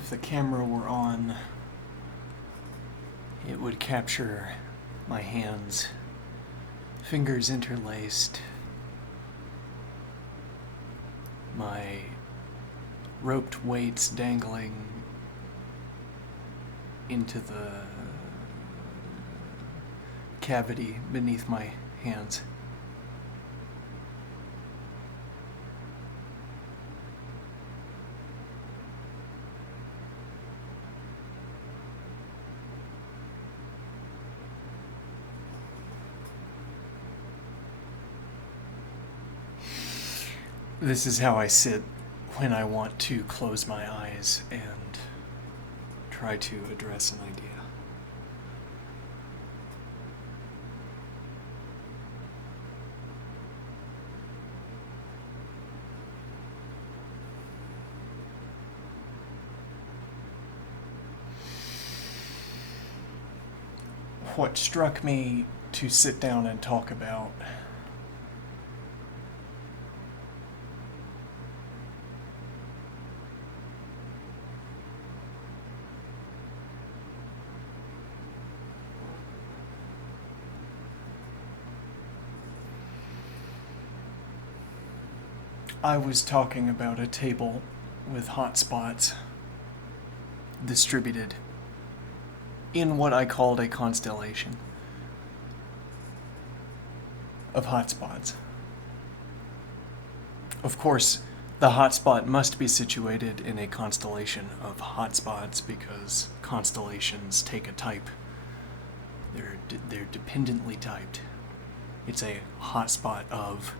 If the camera were on, it would capture my hands, fingers interlaced, my roped weights dangling into the cavity beneath my hands. This is how I sit when I want to close my eyes and try to address an idea. What struck me to sit down and talk about I was talking about a table with hotspots distributed in what I called a constellation of hotspots. Of course, the hotspot must be situated in a constellation of hotspots because constellations take a type. They're dependently typed. It's a hotspot of.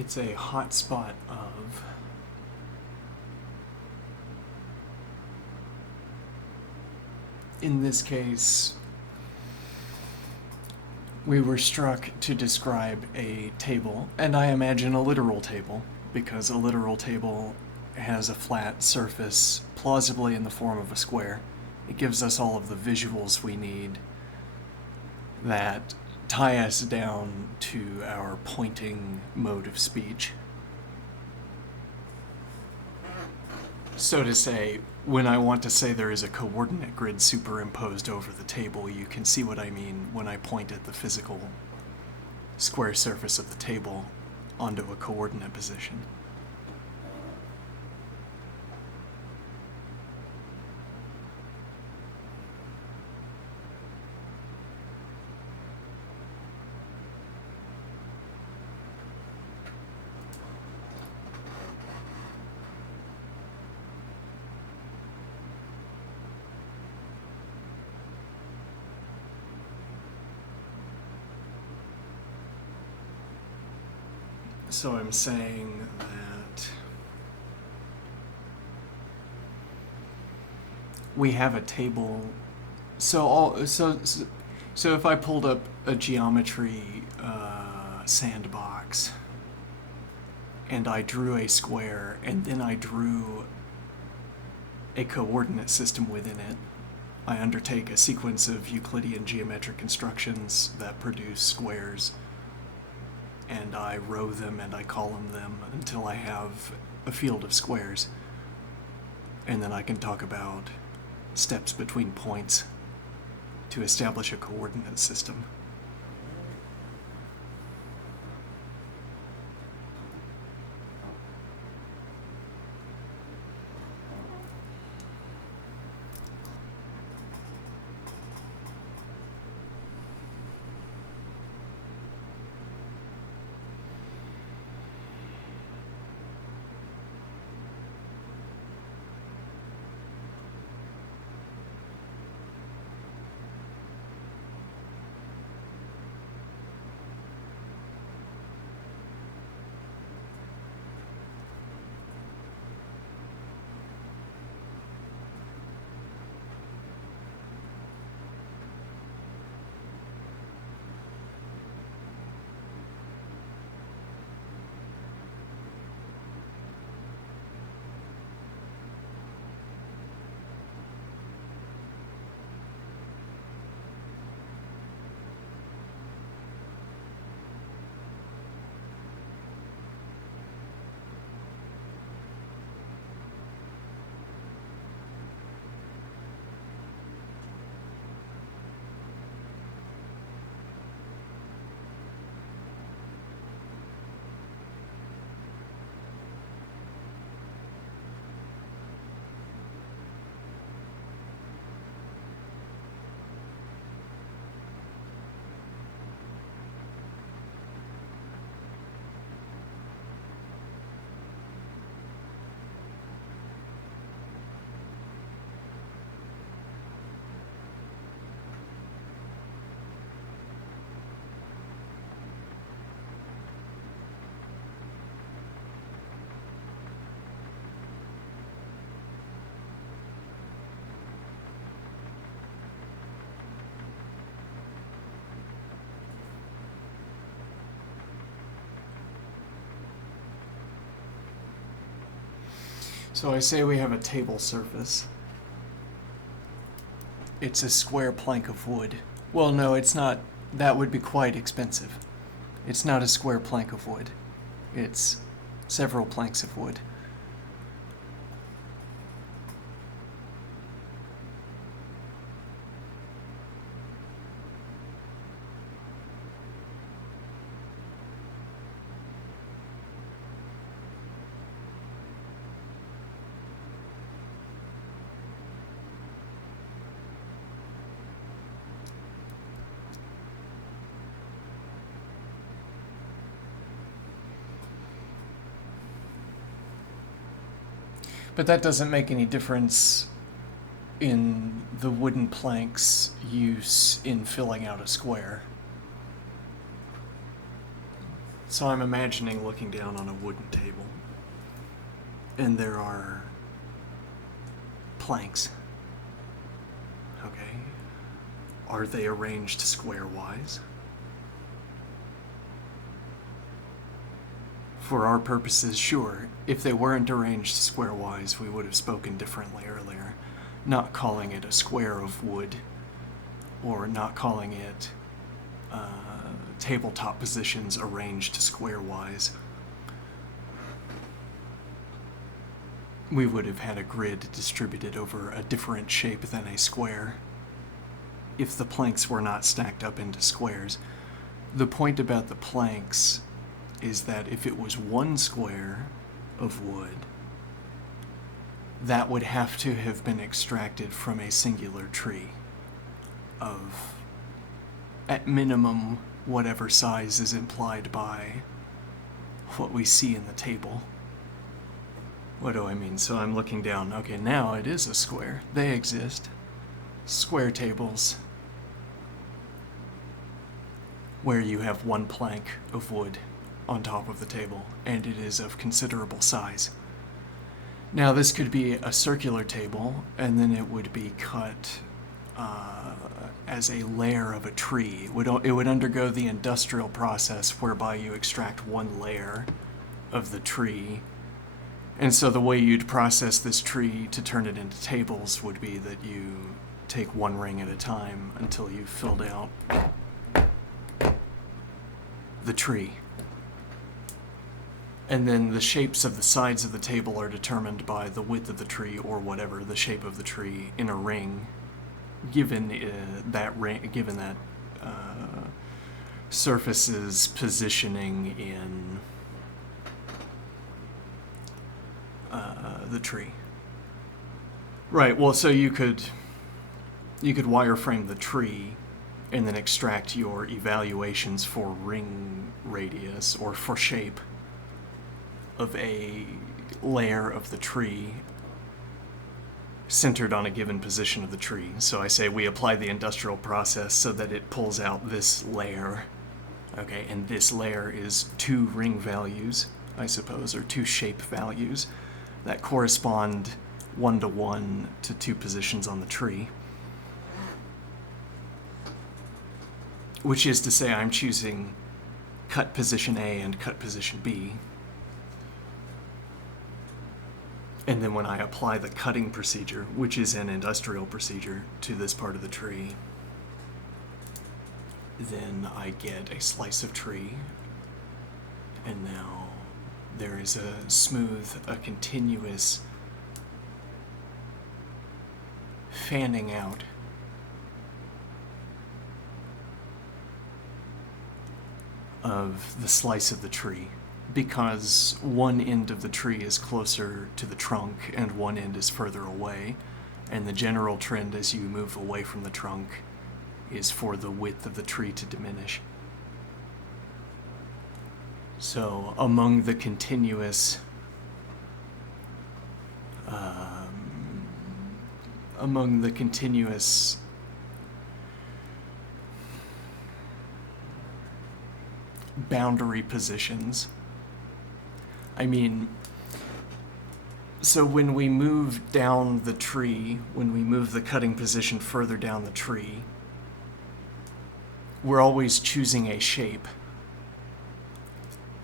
It's a hotspot of. In this case, we were struck to describe a table, and I imagine a literal table, because a literal table has a flat surface, plausibly in the form of a square. It gives us all of the visuals we need that tie us down to our pointing mode of speech. So to say, when I want to say there is a coordinate grid superimposed over the table, you can see what I mean when I point at the physical square surface of the table onto a coordinate position. So I'm saying that we have a table. So if I pulled up a geometry sandbox and I drew a square and then I drew a coordinate system within it, I undertake a sequence of Euclidean geometric constructions that produce squares, and I row them and I column them until I have a field of squares. And then I can talk about steps between points to establish a coordinate system. So I say we have a table surface. It's a square plank of wood. Well, no, it's not. That would be quite expensive. It's not a square plank of wood. It's several planks of wood. But that doesn't make any difference in the wooden plank's use in filling out a square. So I'm imagining looking down on a wooden table, and there are planks. Okay. Are they arranged square-wise? For our purposes, sure. If they weren't arranged square-wise, we would have spoken differently earlier. Not calling it a square of wood, or not calling it tabletop positions arranged square-wise. We would have had a grid distributed over a different shape than a square if the planks were not stacked up into squares. The point about the planks is that if it was one square of wood, that would have to have been extracted from a singular tree of, at minimum, whatever size is implied by what we see in the table. What do I mean? So I'm looking down. Okay, now it is a square. They exist. Square tables where you have one plank of wood on top of the table, and it is of considerable size. Now this could be a circular table, and then it would be cut as a layer of a tree. It would undergo the industrial process whereby you extract one layer of the tree. And so the way you'd process this tree to turn it into tables would be that you take one ring at a time until you've filled out the tree. And then the shapes of the sides of the table are determined by the width of the tree, or whatever the shape of the tree in a ring, given that surface's positioning in the tree. Right. Well, so you could wireframe the tree and then extract your evaluations for ring radius or for shape of a layer of the tree centered on a given position of the tree. So I say we apply the industrial process so that it pulls out this layer. Okay, and this layer is two ring values, I suppose, or two shape values that correspond 1-to-1 to two positions on the tree. Which is to say I'm choosing cut position A and cut position B. And then when I apply the cutting procedure, which is an industrial procedure, to this part of the tree, then I get a slice of tree. And now there is a continuous fanning out of the slice of the tree, because one end of the tree is closer to the trunk and one end is further away, and the general trend as you move away from the trunk is for the width of the tree to diminish. So among the continuous boundary positions, I mean, so when we move down the tree, when we move the cutting position further down the tree, we're always choosing a shape.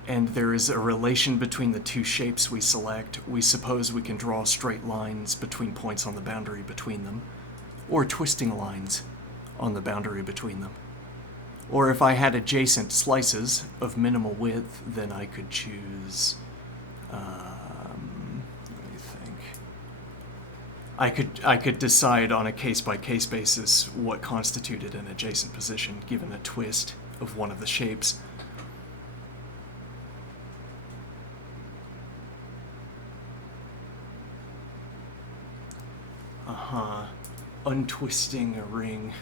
and there is a relation between the two shapes we select, we suppose we can draw straight lines between points on the boundary between them, or twisting lines on the boundary between them. Or if I had adjacent slices of minimal width, then I could choose, let me think. I could decide on a case-by-case basis what constituted an adjacent position given a twist of one of the shapes. Untwisting a ring.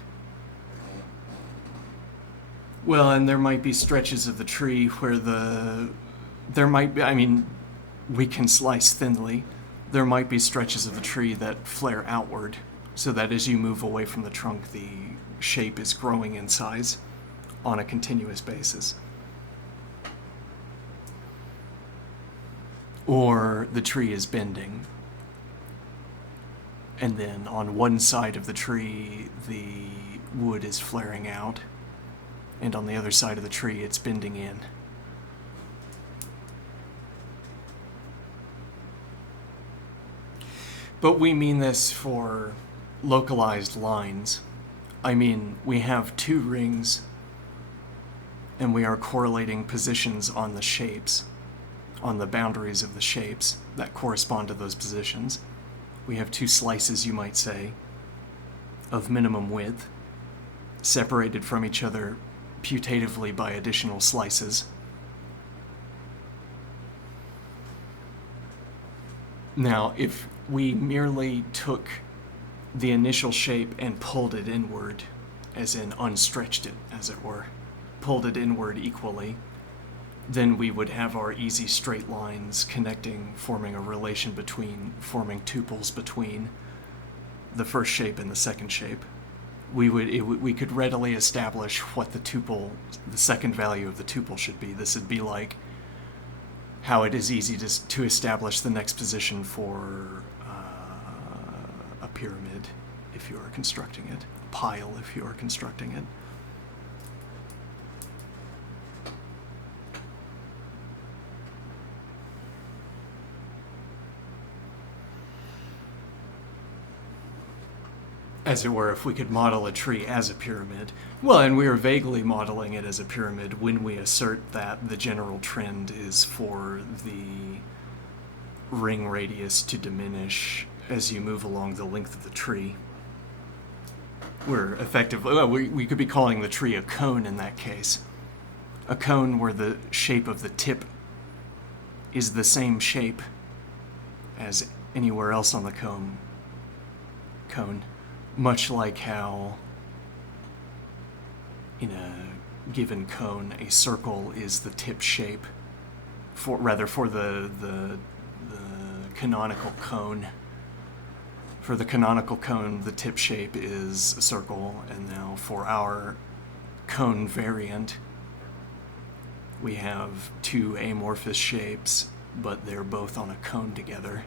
Well, and there might be stretches of the tree where there might be, I mean, we can slice thinly. There might be stretches of the tree that flare outward, so that as you move away from the trunk, the shape is growing in size on a continuous basis. Or the tree is bending, and then on one side of the tree, the wood is flaring out, and on the other side of the tree, it's bending in. But we mean this for localized lines. I mean, we have two rings, and we are correlating positions on the shapes, on the boundaries of the shapes that correspond to those positions. We have two slices, you might say, of minimum width, separated from each other putatively by additional slices. Now, if we merely took the initial shape and pulled it inward, as in unstretched it, as it were, pulled it inward equally, then we would have our easy straight lines connecting, forming a relation between, forming tuples between the first shape and the second shape. We could readily establish what the tuple, the second value of the tuple should be. This would be like how it is easy to establish the next position for a pyramid if you are constructing it, a pile if you are constructing it. As it were, if we could model a tree as a pyramid. Well, and we are vaguely modeling it as a pyramid when we assert that the general trend is for the ring radius to diminish as you move along the length of the tree. We're effectively, well, we could be calling the tree a cone in that case. A cone where the shape of the tip is the same shape as anywhere else on the cone. Much like how in a given cone, a circle is the tip shape, for the canonical cone. For the canonical cone, the tip shape is a circle, and now for our cone variant, we have two amorphous shapes, but they're both on a cone together.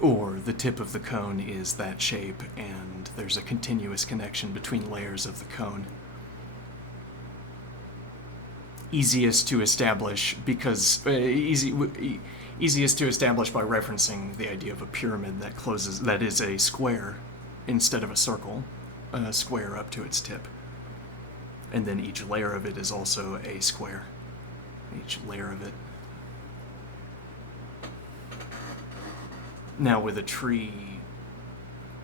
Or the tip of the cone is that shape, and there's a continuous connection between layers of the cone. Easiest to establish because easiest to establish by referencing the idea of a pyramid that is a square instead of a circle, a square up to its tip, and then each layer of it is also a square. Each layer of it. Now, with a tree,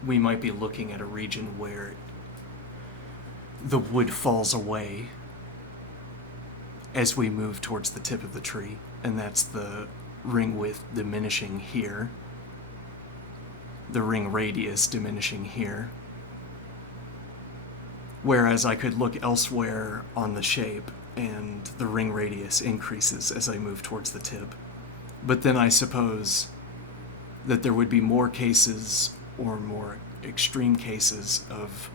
we might be looking at a region where the wood falls away as we move towards the tip of the tree, and that's the ring width diminishing here, the ring radius diminishing here. Whereas I could look elsewhere on the shape, and the ring radius increases as I move towards the tip. But then I suppose that there would be more cases, or more extreme cases, of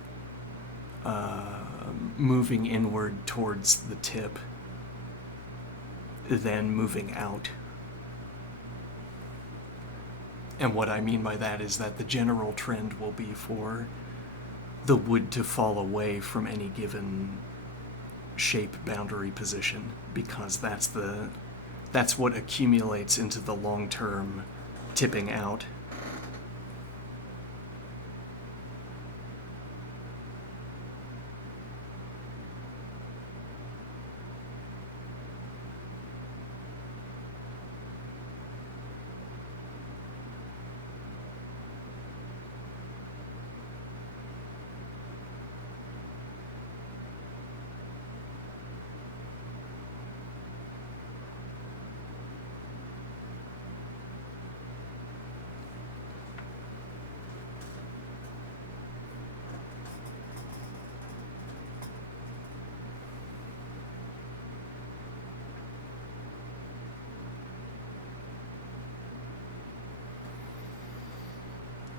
moving inward towards the tip than moving out. And what I mean by that is that the general trend will be for the wood to fall away from any given shape boundary position, because that's what accumulates into the long-term tipping out.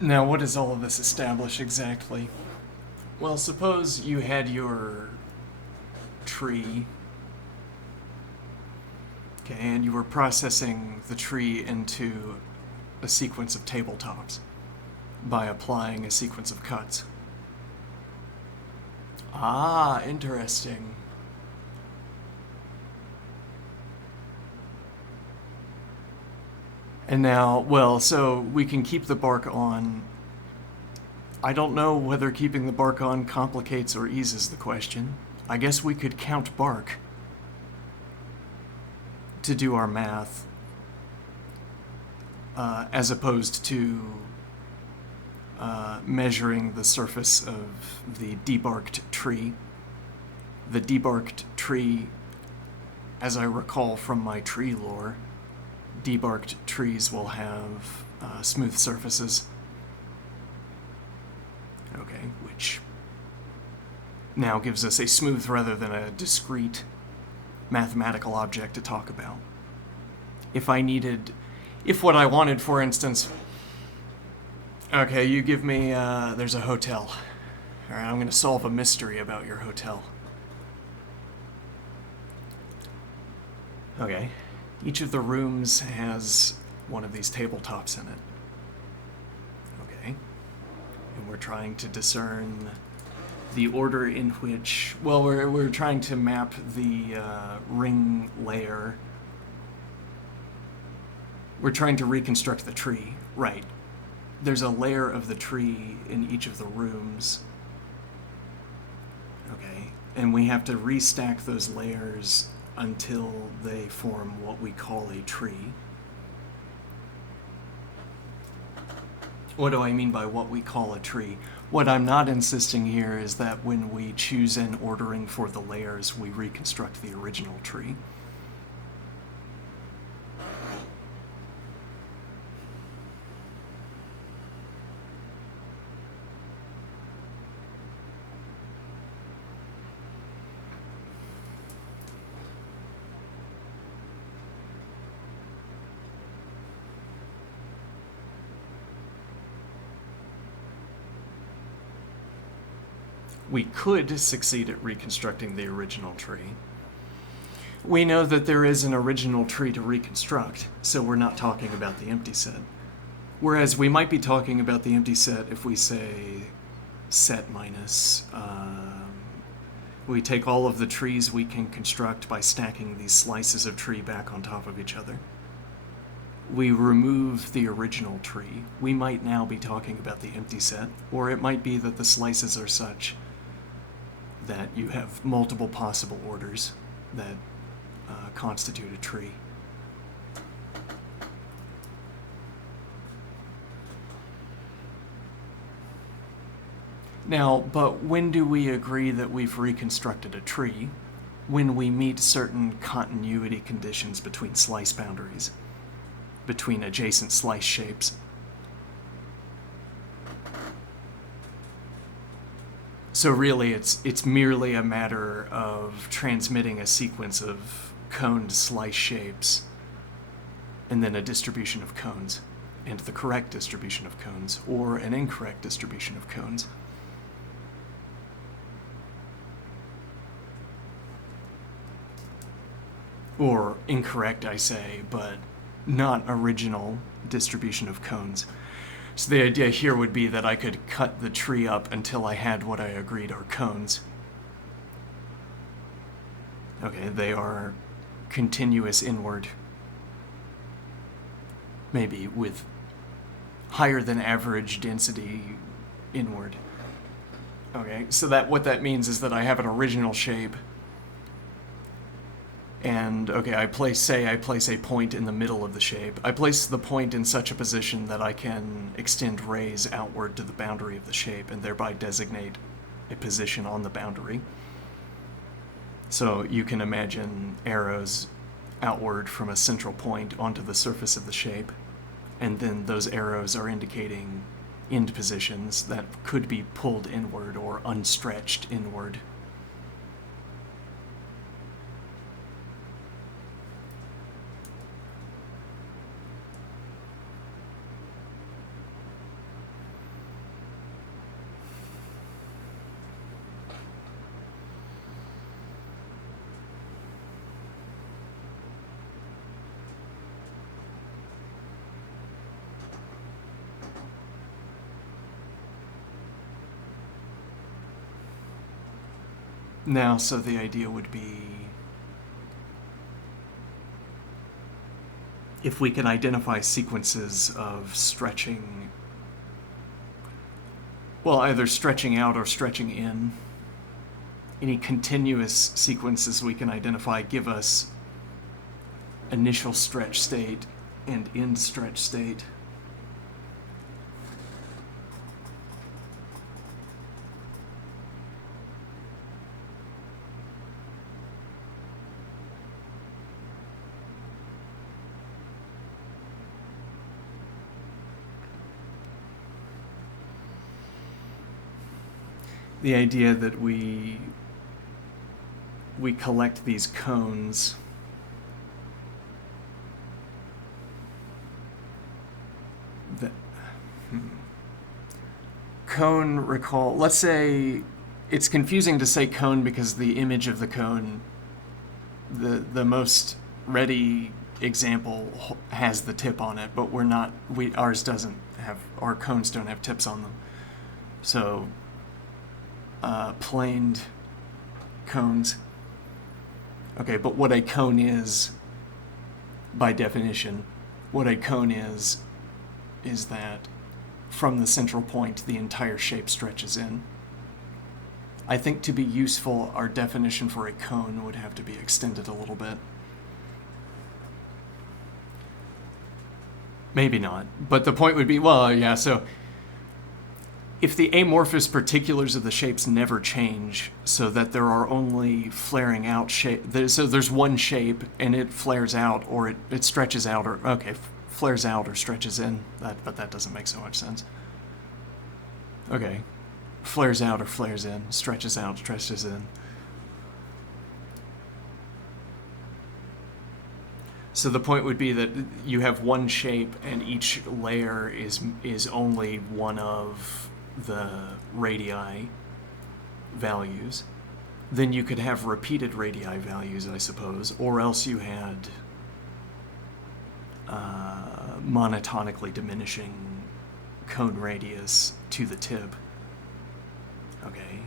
Now, what does all of this establish exactly? Well, suppose you had your tree, okay, and you were processing the tree into a sequence of tabletops by applying a sequence of cuts. Ah, interesting. And now, well, so we can keep the bark on. I don't know whether keeping the bark on complicates or eases the question. I guess we could count bark to do our math, as opposed to measuring the surface of the debarked tree. The debarked tree, as I recall from my tree lore, debarked trees will have smooth surfaces. Okay, which now gives us a smooth rather than a discrete mathematical object to talk about. If what I wanted, for instance, okay, you give me, there's a hotel. All right, I'm going to solve a mystery about your hotel. Okay. Each of the rooms has one of these tabletops in it. Okay. And we're trying to discern the order in which, well, we're trying to map the ring layer. We're trying to reconstruct the tree. Right. There's a layer of the tree in each of the rooms. Okay. And we have to restack those layers until they form what we call a tree. What do I mean by what we call a tree? What I'm not insisting here is that when we choose an ordering for the layers, we reconstruct the original tree. We could succeed at reconstructing the original tree. We know that there is an original tree to reconstruct, so we're not talking about the empty set. Whereas we might be talking about the empty set if we say set minus. We take all of the trees we can construct by stacking these slices of tree back on top of each other. We remove the original tree. We might now be talking about the empty set, or it might be that the slices are such that you have multiple possible orders that constitute a tree. Now, but when do we agree that we've reconstructed a tree? When we meet certain continuity conditions between slice boundaries, between adjacent slice shapes. So really, it's merely a matter of transmitting a sequence of coned slice shapes and then a distribution of cones, and the correct distribution of cones, or an incorrect distribution of cones. Or incorrect, I say, but not original distribution of cones. So the idea here would be that I could cut the tree up until I had what I agreed are cones. Okay, they are continuous inward. Maybe with higher than average density inward. Okay, so what that means is that I have an original shape, and okay, I place a point in the middle of the shape. I place the point in such a position that I can extend rays outward to the boundary of the shape and thereby designate a position on the boundary. So you can imagine arrows outward from a central point onto the surface of the shape, and then those arrows are indicating end positions that could be pulled inward or unstretched inward. Now, so the idea would be, if we can identify sequences of stretching, well, either stretching out or stretching in, any continuous sequences we can identify give us initial stretch state and end stretch state. The idea that we collect these cones that cone recall, let's say it's confusing to say cone because the image of the cone, the most ready example has the tip on it, but ours doesn't have, our cones don't have tips on them. So planed cones. Okay, but what a cone is, by definition, what a cone is that from the central point the entire shape stretches in. I think to be useful, our definition for a cone would have to be extended a little bit. Maybe not, but the point would be, well, yeah, so if the amorphous particulars of the shapes never change, so that there are only flaring out shape, so there's one shape and it flares out or it stretches out, or flares out or stretches in, but that doesn't make so much sense. Okay, flares out or flares in, stretches out, stretches in. So the point would be that you have one shape and each layer is only one of the radii values. Then you could have repeated radii values, I suppose, or else you had monotonically diminishing cone radius to the tip. Okay.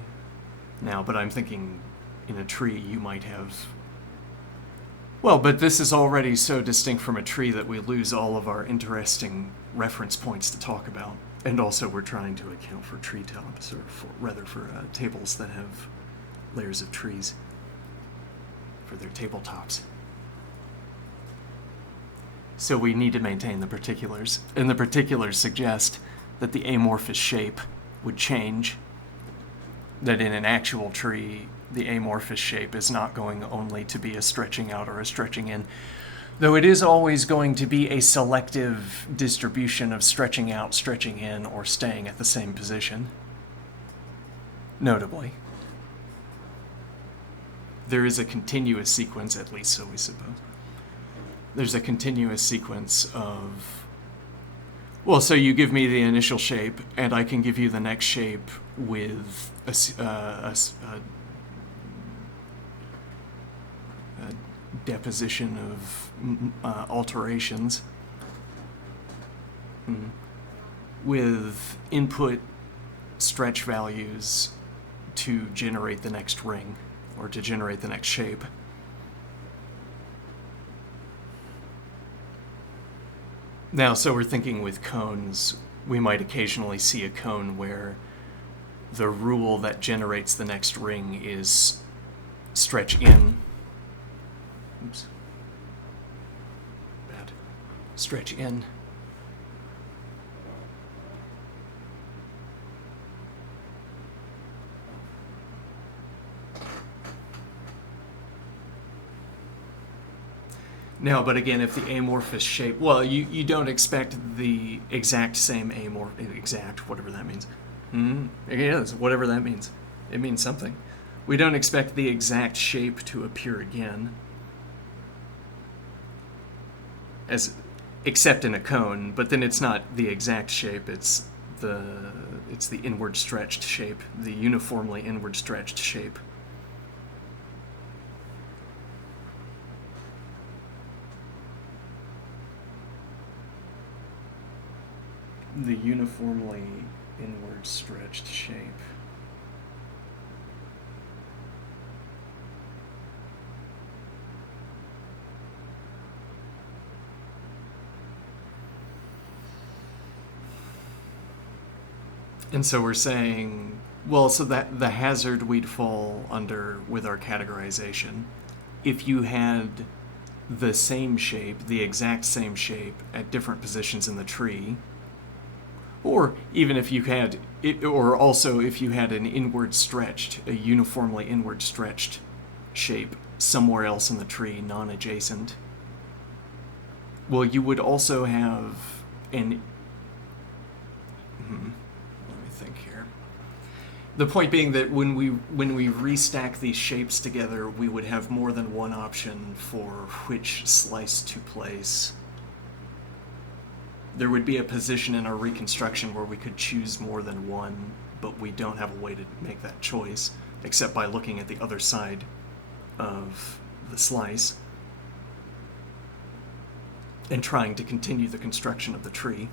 Now, but I'm thinking in a tree you might have... Well, but this is already so distinct from a tree that we lose all of our interesting reference points to talk about. And also we're trying to account for tree tops, or for tables that have layers of trees for their tabletops. So we need to maintain the particulars. And the particulars suggest that the amorphous shape would change, that in an actual tree, the amorphous shape is not going only to be a stretching out or a stretching in, though it is always going to be a selective distribution of stretching out, stretching in, or staying at the same position. Notably, there is a continuous sequence, at least so we suppose. There's a continuous sequence of... Well, so you give me the initial shape, and I can give you the next shape with a deposition of alterations with input stretch values to generate the next ring or to generate the next shape. Now, so we're thinking with cones, we might occasionally see a cone where the rule that generates the next ring is stretch in. Oops. Bad. Stretch in. No, but again, if the amorphous shape, well, you don't expect the exact same exact, whatever that means. It is, whatever that means. It means something. We don't expect the exact shape to appear again, except in a cone, but then it's not the exact shape, it's the inward stretched shape, the uniformly inward stretched shape. The uniformly inward stretched shape. And so we're saying, well, so that the hazard we'd fall under with our categorization, if you had the same shape, the exact same shape at different positions in the tree, or even if you had it, or also if you had an inward stretched, a uniformly inward stretched shape somewhere else in the tree, non-adjacent, well, you would also have an. Let me think here. The point being that when we restack these shapes together, we would have more than one option for which slice to place. There would be a position in our reconstruction where we could choose more than one, but we don't have a way to make that choice, except by looking at the other side of the slice and trying to continue the construction of the tree.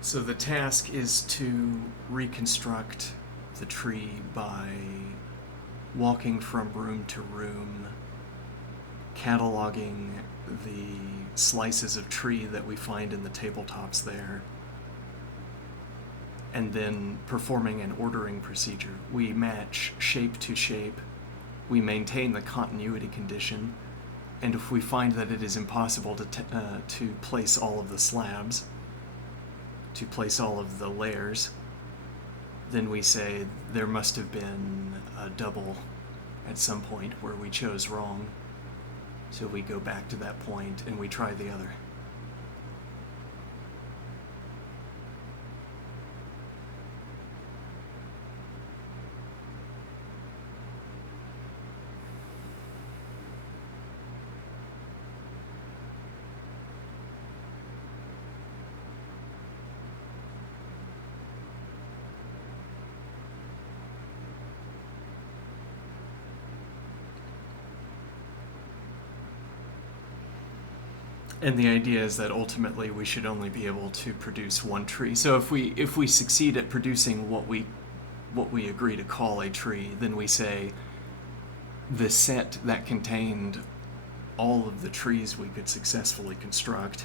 So the task is to reconstruct the tree by walking from room to room, cataloging the slices of tree that we find in the tabletops there, and then performing an ordering procedure. We match shape to shape, we maintain the continuity condition, and if we find that it is impossible to place all of the slabs, to place all of the layers, then we say there must have been a double at some point where we chose wrong. So we go back to that point and we try the other. And the idea is that ultimately we should only be able to produce one tree. So if we succeed at producing what we agree to call a tree, then we say the set that contained all of the trees we could successfully construct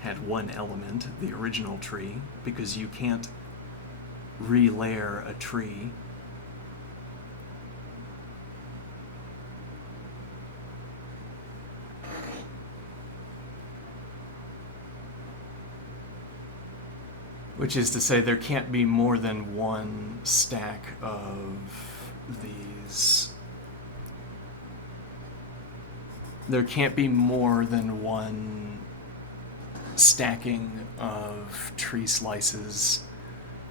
had one element, the original tree, because you can't relayer a tree. Which is to say there can't be more than one stack of these. There can't be more than one stacking of tree slices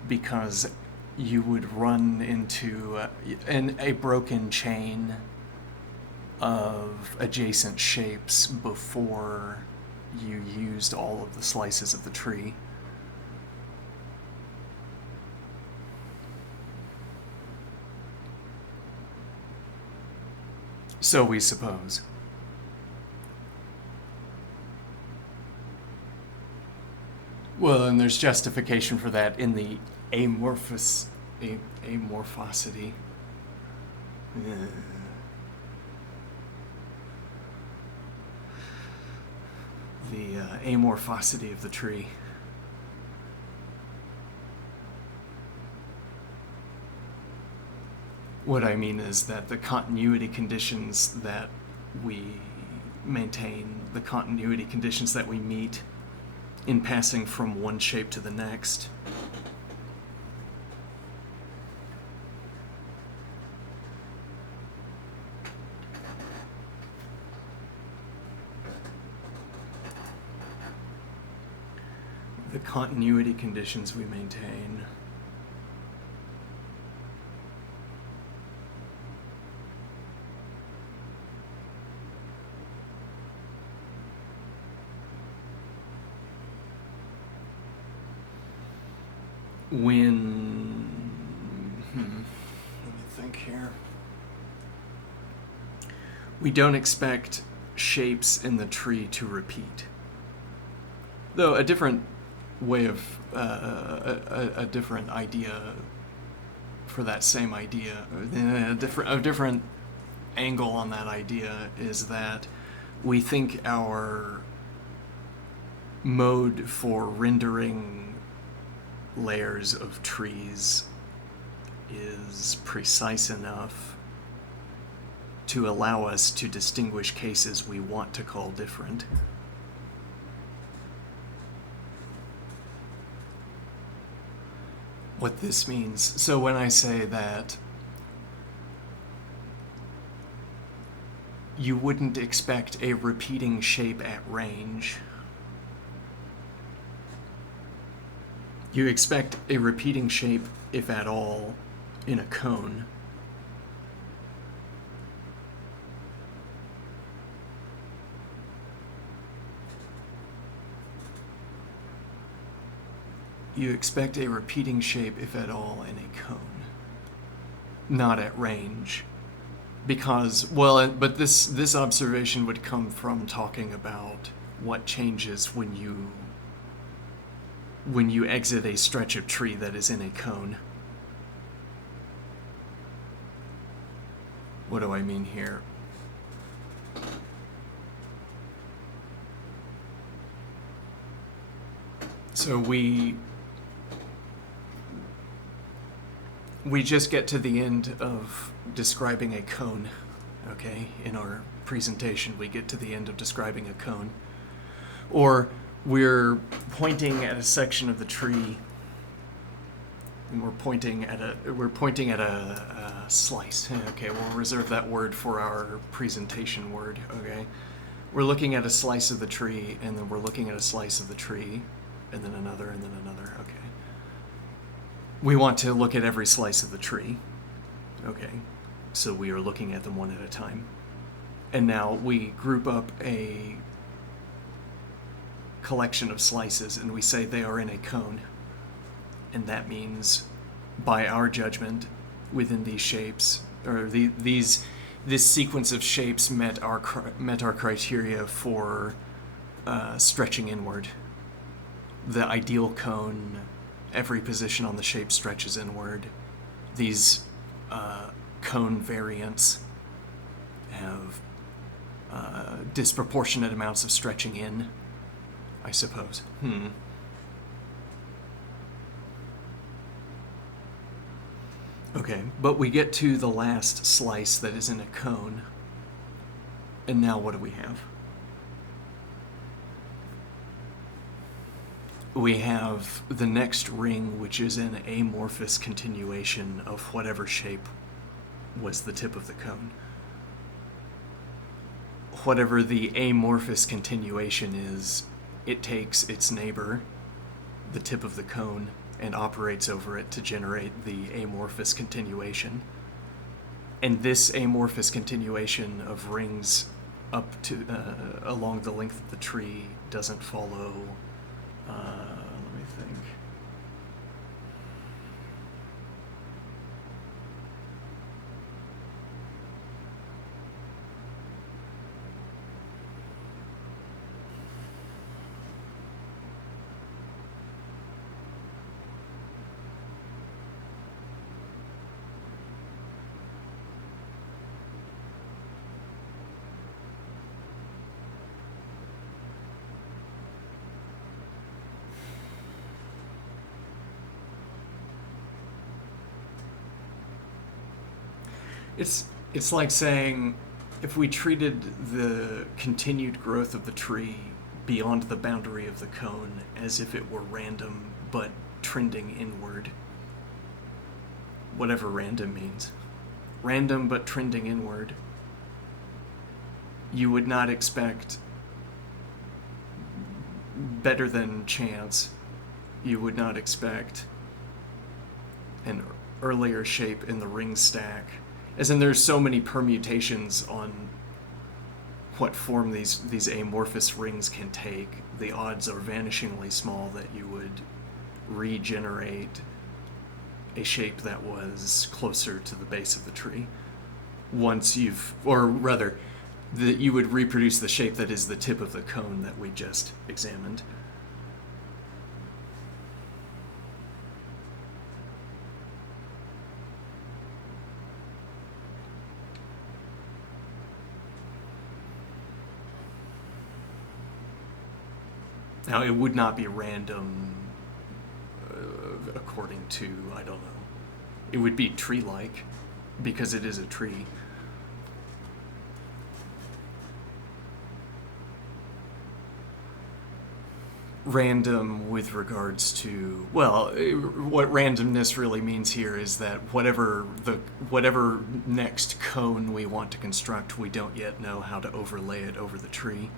because you would run into a broken chain of adjacent shapes before you used all of the slices of the tree. So we suppose. Well, and there's justification for that in the amorphosity. The amorphosity of the tree. What I mean is that the continuity conditions that we maintain, the continuity conditions that we meet in passing from one shape to the next, the continuity conditions we maintain when let me think here. We don't expect shapes in the tree to repeat. Though a different way of a different idea for that same idea, a different angle on that idea is that we think our mode for rendering layers of trees is precise enough to allow us to distinguish cases we want to call different. What this means, so when I say that you wouldn't expect a repeating shape at range, you expect a repeating shape, if at all, in a cone. You expect a repeating shape, if at all, in a cone. Not at range. Because, well, but this observation would come from talking about what changes when you exit a stretch of tree that is in a cone. What do I mean here? So we just get to the end of describing a cone, okay? In our presentation, we get to the end of describing a cone. Or we're pointing at a section of the tree, and we're pointing at a slice. Okay, we'll reserve that word for our presentation word, okay? We're looking at a slice of the tree, and then we're looking at a slice of the tree, and then another, okay. We want to look at every slice of the tree, okay? So we are looking at them one at a time. And now we group up a collection of slices, and we say they are in a cone. And that means, by our judgment, within these shapes, or this sequence of shapes met our criteria for stretching inward. The ideal cone, every position on the shape stretches inward. These cone variants have disproportionate amounts of stretching in, I suppose. Okay, but we get to the last slice that is in a cone, and now what do we have? We have the next ring, which is an amorphous continuation of whatever shape was the tip of the cone. Whatever the amorphous continuation is, it takes its neighbor, the tip of the cone, and operates over it to generate the amorphous continuation. And this amorphous continuation of rings up to along the length of the tree doesn't follow. Let me think. It's like saying if we treated the continued growth of the tree beyond the boundary of the cone as if it were random but trending inward, whatever random means, random but trending inward, you would not expect better than chance. You would not expect an earlier shape in the ring stack. As in, there's so many permutations on what form these amorphous rings can take. The odds are vanishingly small that you would regenerate a shape that was closer to the base of the tree once or rather, that you would reproduce the shape that is the tip of the cone that we just examined. Now, it would not be random according to, I don't know. It would be tree-like because it is a tree. Random with regards to, well, what randomness really means here is that whatever next cone we want to construct, we don't yet know how to overlay it over the tree.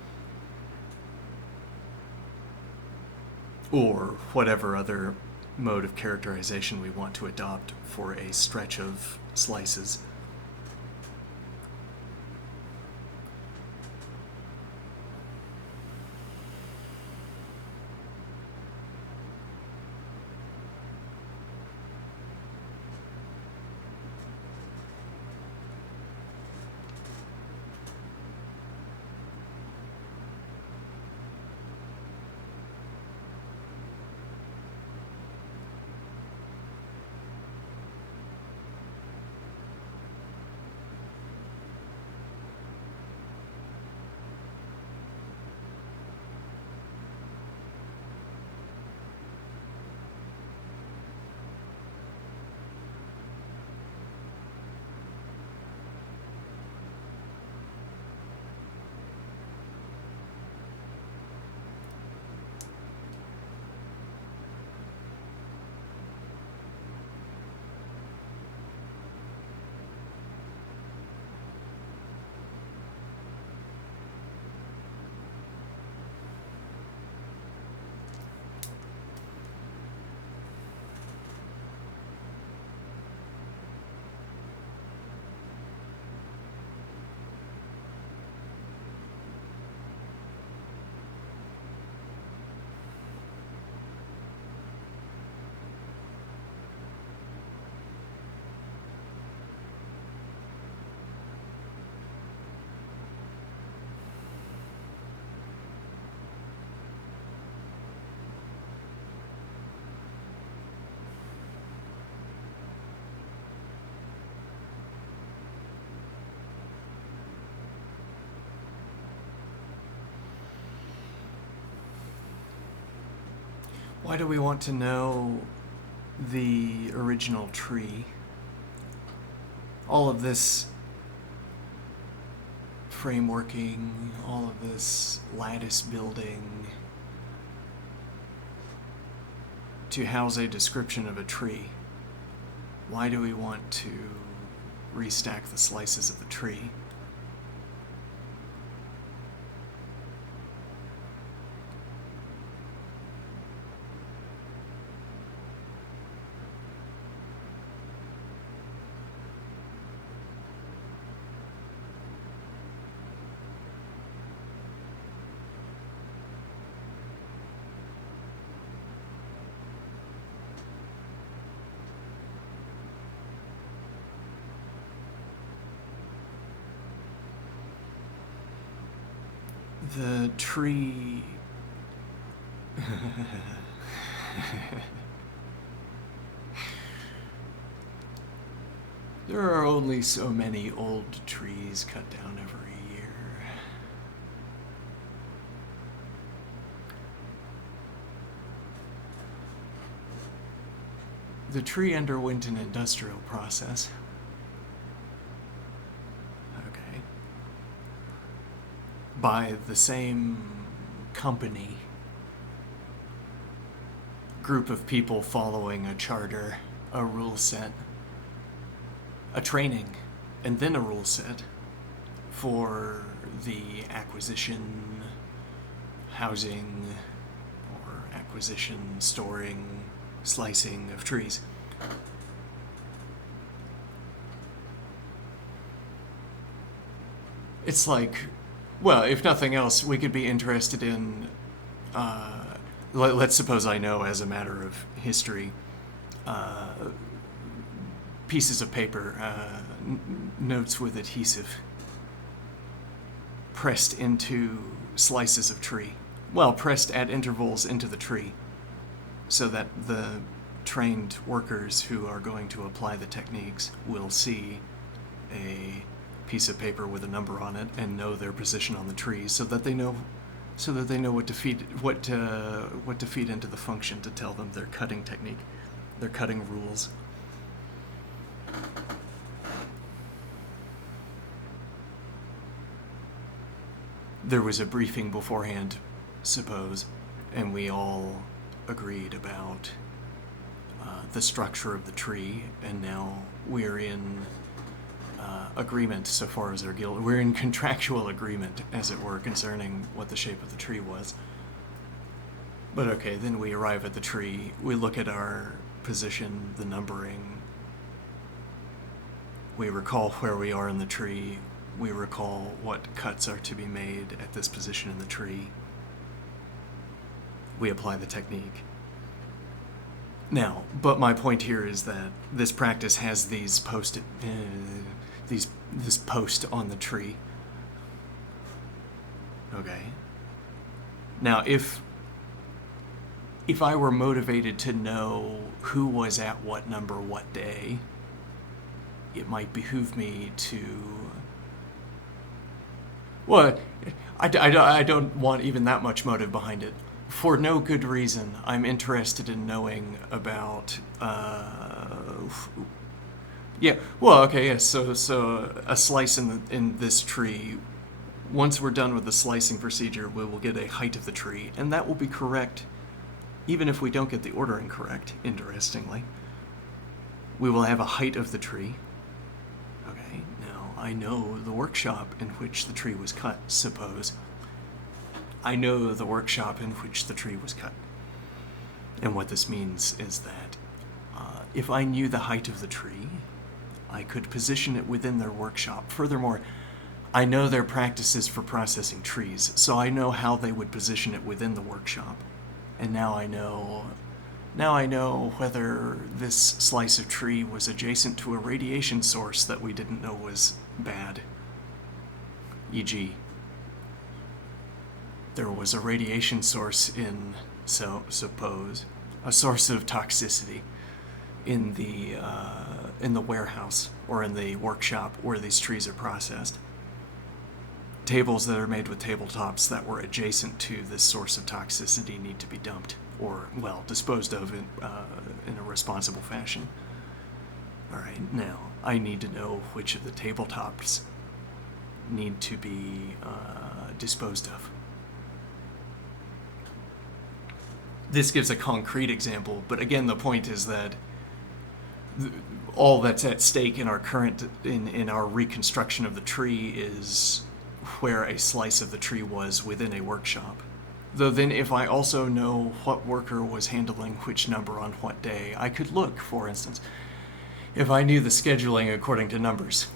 Or whatever other mode of characterization we want to adopt for a stretch of slices. Why do we want to know the original tree? All of this frameworking, all of this lattice building to house a description of a tree. Why do we want to restack the slices of the tree. The tree... There are only so many old trees cut down every year. The tree underwent an industrial process. Okay. By the same company. Group of people following a charter, a rule set, a training, and then a rule set for the acquisition, housing, or acquisition, storing, slicing of trees. It's like, well, if nothing else, we could be interested in, let's suppose I know as a matter of history, pieces of paper, notes with adhesive, pressed into slices of tree. Well, pressed at intervals into the tree, so that the trained workers who are going to apply the techniques will see a piece of paper with a number on it and know their position on the tree, so that they know what to feed into the function to tell them their cutting technique, their cutting rules. There was a briefing beforehand, suppose, and we all agreed about the structure of the tree, and now we're in agreement so far as our guild. We're in contractual agreement, as it were, concerning what the shape of the tree was. But okay, then we arrive at the tree, we look at our position, the numbering, we recall where we are in the tree, we recall what cuts are to be made at this position in the tree. We apply the technique. Now, but my point here is that this practice has these this post on the tree. Okay. Now, if I were motivated to know who was at what number what day, it might behoove me to... Well, I don't want even that much motive behind it. For no good reason, I'm interested in knowing about... Yeah, well, okay, yes, yeah, so a slice in this tree. Once we're done with the slicing procedure, we will get a height of the tree, and that will be correct, even if we don't get the ordering correct, interestingly. We will have a height of the tree. Okay, now I know the workshop in which the tree was cut, suppose. I know the workshop in which the tree was cut. And what this means is that if I knew the height of the tree, I could position it within their workshop. Furthermore, I know their practices for processing trees, so I know how they would position it within the workshop. And now I know whether this slice of tree was adjacent to a radiation source that we didn't know was bad. E.g., there was a radiation source in, so suppose, a source of toxicity in the warehouse or in the workshop where these trees are processed. Tables that are made with tabletops that were adjacent to this source of toxicity need to be dumped or, well, disposed of in a responsible fashion. All right, now I need to know which of the tabletops need to be disposed of. This gives a concrete example, but again, the point is that all that's at stake in our current in our reconstruction of the tree is where a slice of the tree was within a workshop. Though then if I also know what worker was handling which number on what day, I could look, for instance, if I knew the scheduling according to numbers.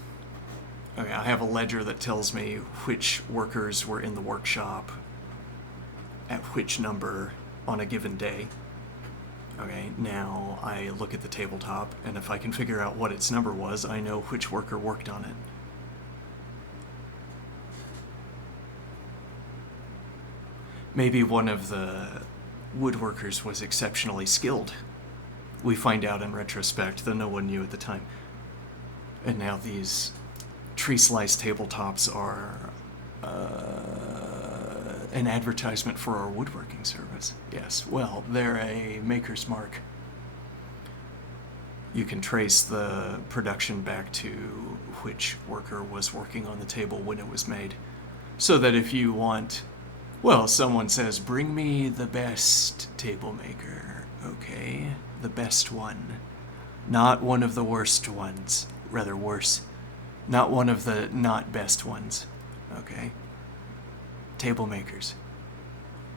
Okay, I have a ledger that tells me which workers were in the workshop at which number on a given day. Okay, now I look at the tabletop, and if I can figure out what its number was, I know which worker worked on it. Maybe one of the woodworkers was exceptionally skilled. We find out in retrospect, though no one knew at the time. And now these tree slice tabletops are an advertisement for our woodworking service. Yes, well, they're a maker's mark. You can trace the production back to which worker was working on the table when it was made. So that if you want, well, someone says, bring me the best table maker. Okay, the best one. Not one of the worst ones. Rather worse. Not one of the not best ones. Okay? Table makers.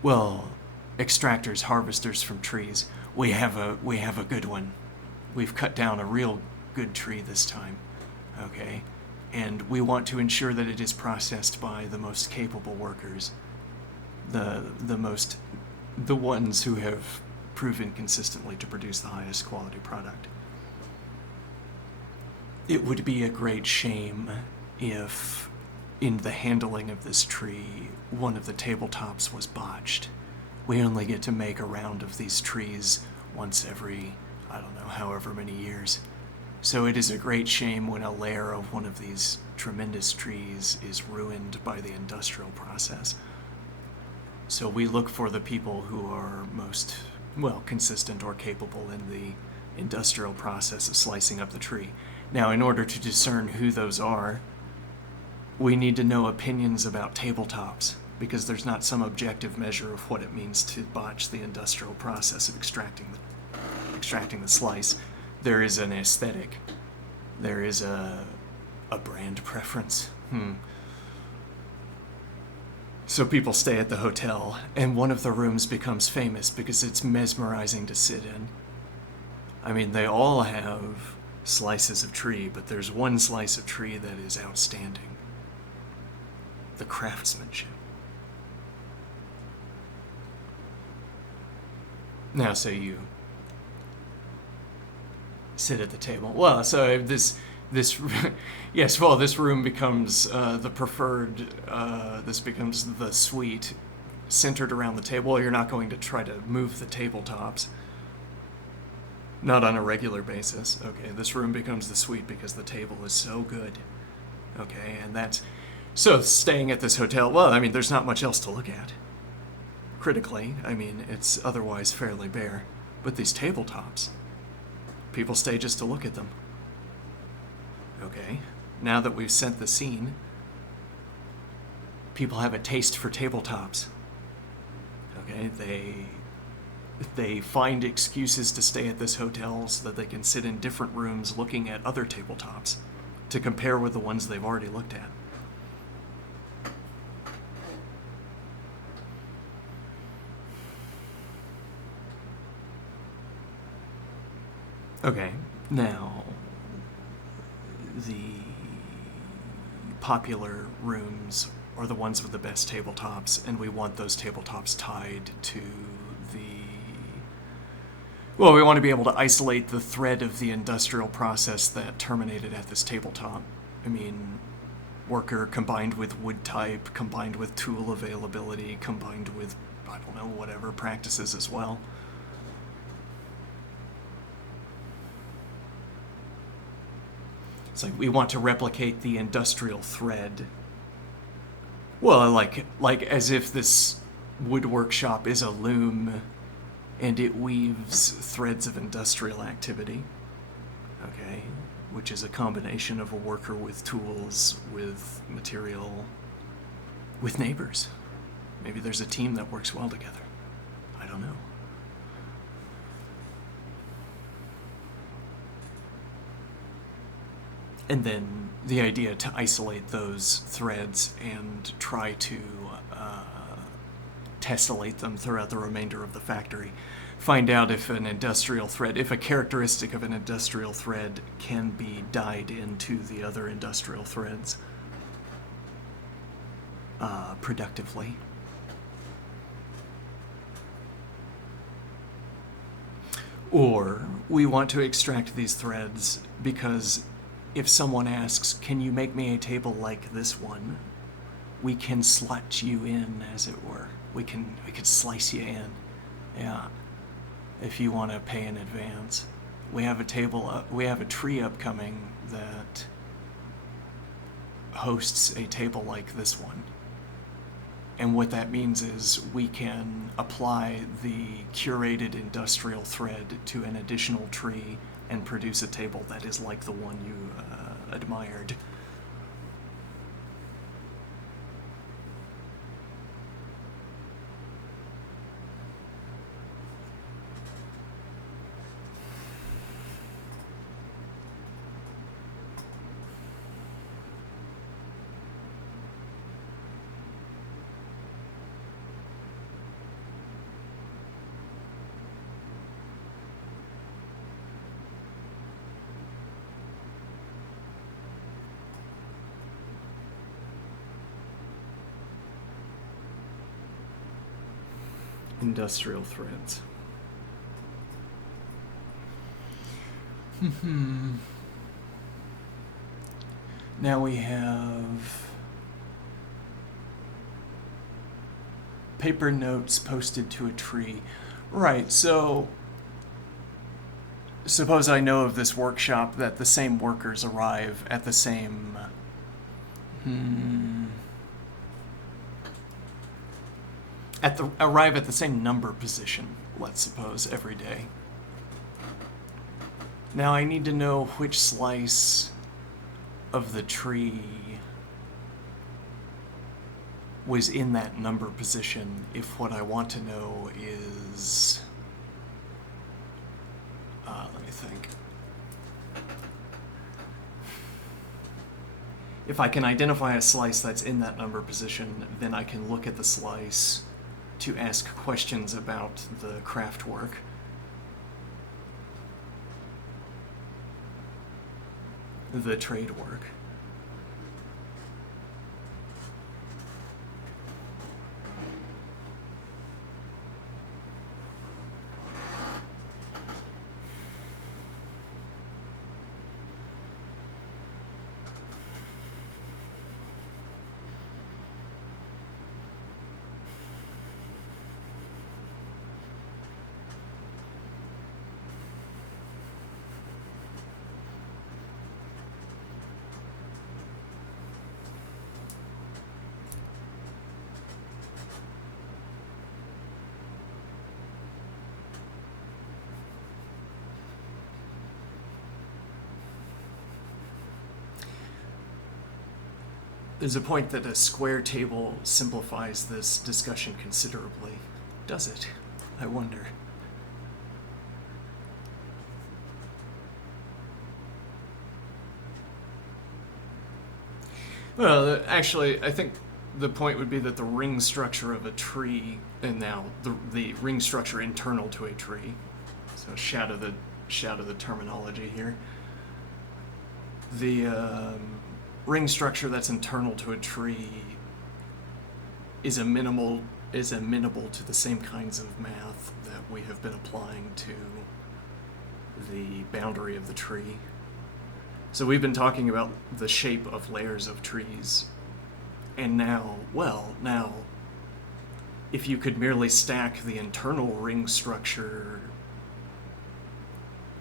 Well, extractors, harvesters from trees. We have a good one. We've cut down a real good tree this time. Okay? And we want to ensure that it is processed by the most capable workers. The ones who have proven consistently to produce the highest quality product. It would be a great shame if, in the handling of this tree, one of the tabletops was botched. We only get to make a round of these trees once every, I don't know, however many years. So it is a great shame when a layer of one of these tremendous trees is ruined by the industrial process. So we look for the people who are most, well, consistent or capable in the industrial process of slicing up the tree. Now, in order to discern who those are, we need to know opinions about tabletops, because there's not some objective measure of what it means to botch the industrial process of extracting the slice. There is an aesthetic. There is a brand preference. So people stay at the hotel, and one of the rooms becomes famous because it's mesmerizing to sit in. I mean, they all have slices of tree, but there's one slice of tree that is outstanding. The craftsmanship. Now, so you sit at the table. Well, so this yes, well, this room becomes the preferred, this becomes the suite centered around the table. Well, you're not going to try to move the tabletops. Not on a regular basis. Okay, this room becomes the suite because the table is so good. Okay, and that's... So, staying at this hotel, well, I mean, there's not much else to look at. Critically, I mean, it's otherwise fairly bare. But these tabletops, people stay just to look at them. Okay, now that we've set the scene, people have a taste for tabletops. Okay, they find excuses to stay at this hotel so that they can sit in different rooms looking at other tabletops to compare with the ones they've already looked at. Okay, now, the popular rooms are the ones with the best tabletops, and we want those tabletops tied to the... Well, we want to be able to isolate the thread of the industrial process that terminated at this tabletop. I mean, worker combined with wood type, combined with tool availability, combined with, I don't know, whatever practices as well. It's like we want to replicate the industrial thread. Well, like as if this wood workshop is a loom and it weaves threads of industrial activity. Okay, which is a combination of a worker with tools, with material, with neighbors. Maybe there's a team that works well together. I don't know. And then the idea to isolate those threads and try to tessellate them throughout the remainder of the factory. Find out if if a characteristic of an industrial thread can be dyed into the other industrial threads productively. Or we want to extract these threads because if someone asks, can you make me a table like this one? We can slot you in, as it were. We could slice you in. Yeah. If you want to pay in advance. We have a tree upcoming that hosts a table like this one. And what that means is we can apply the curated industrial thread to an additional tree and produce a table that is like the one you admired. Industrial threads. Now we have paper notes posted to a tree. Right, so suppose I know of this workshop that the same workers arrive at the same arrive at the same number position, let's suppose, every day. Now I need to know which slice of the tree was in that number position if what I want to know is... let me think. If I can identify a slice that's in that number position, then I can look at the slice to ask questions about the craft work. The trade work. There's a point that a square table simplifies this discussion considerably. Does it? I wonder. Well, actually, I think the point would be that the ring structure of a tree, and now the ring structure internal to a tree, so shout of the terminology here. The ring structure that's internal to a tree is amenable to the same kinds of math that we have been applying to the boundary of the tree. So we've been talking about the shape of layers of trees, and now, if you could merely stack the internal ring structure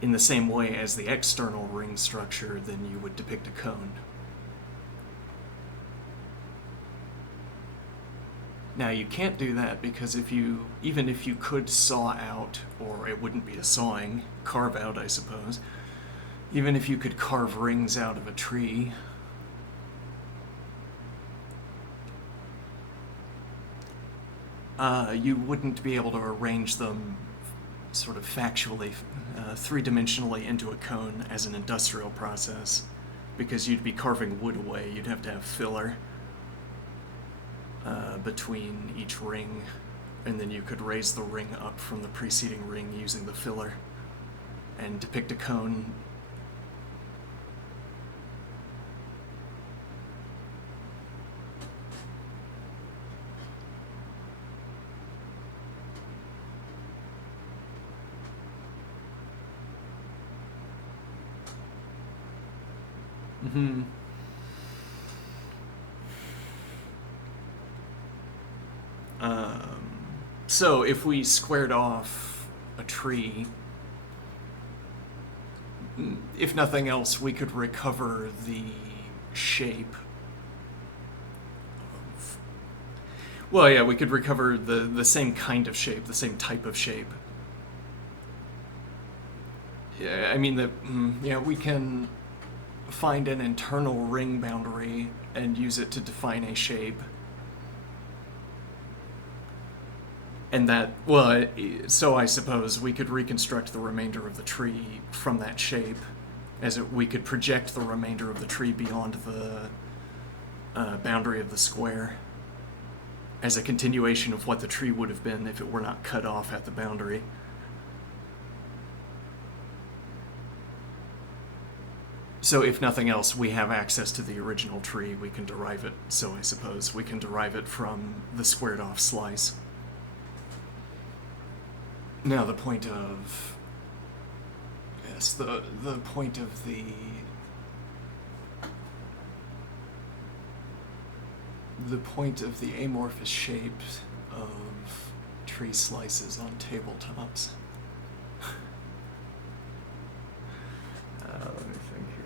in the same way as the external ring structure, then you would depict a cone. Now you can't do that because even if you could saw out, or it wouldn't be a sawing, carve out, I suppose, even if you could carve rings out of a tree, you wouldn't be able to arrange them sort of factually, three-dimensionally into a cone as an industrial process. because you'd be carving wood away. You'd have to have filler between each ring, and then you could raise the ring up from the preceding ring using the filler and depict a cone. Mm-hmm. So if we squared off a tree, if nothing else, we could recover the shape of... Well, yeah, we could recover the same kind of shape, the same type of shape. Yeah, I mean, yeah, we can find an internal ring boundary and use it to define a shape. And that, well, so I suppose we could reconstruct the remainder of the tree from that shape, we could project the remainder of the tree beyond the boundary of the square as a continuation of what the tree would have been if it were not cut off at the boundary. So if nothing else, we have access to the original tree. We can derive it, so I suppose we can derive it from the squared off slice. Now the point of... Yes, the point of the amorphous shape of tree slices on tabletops. Let me think here.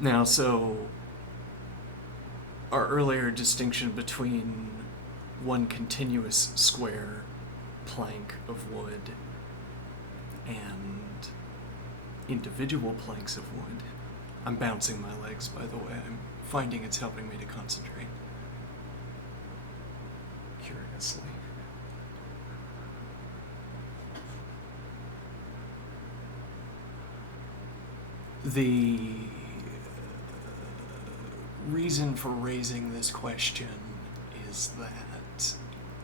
Now, so our earlier distinction between one continuous square plank of wood and individual planks of wood. I'm bouncing my legs, by the way. I'm finding it's helping me to concentrate. Curiously. The reason for raising this question is that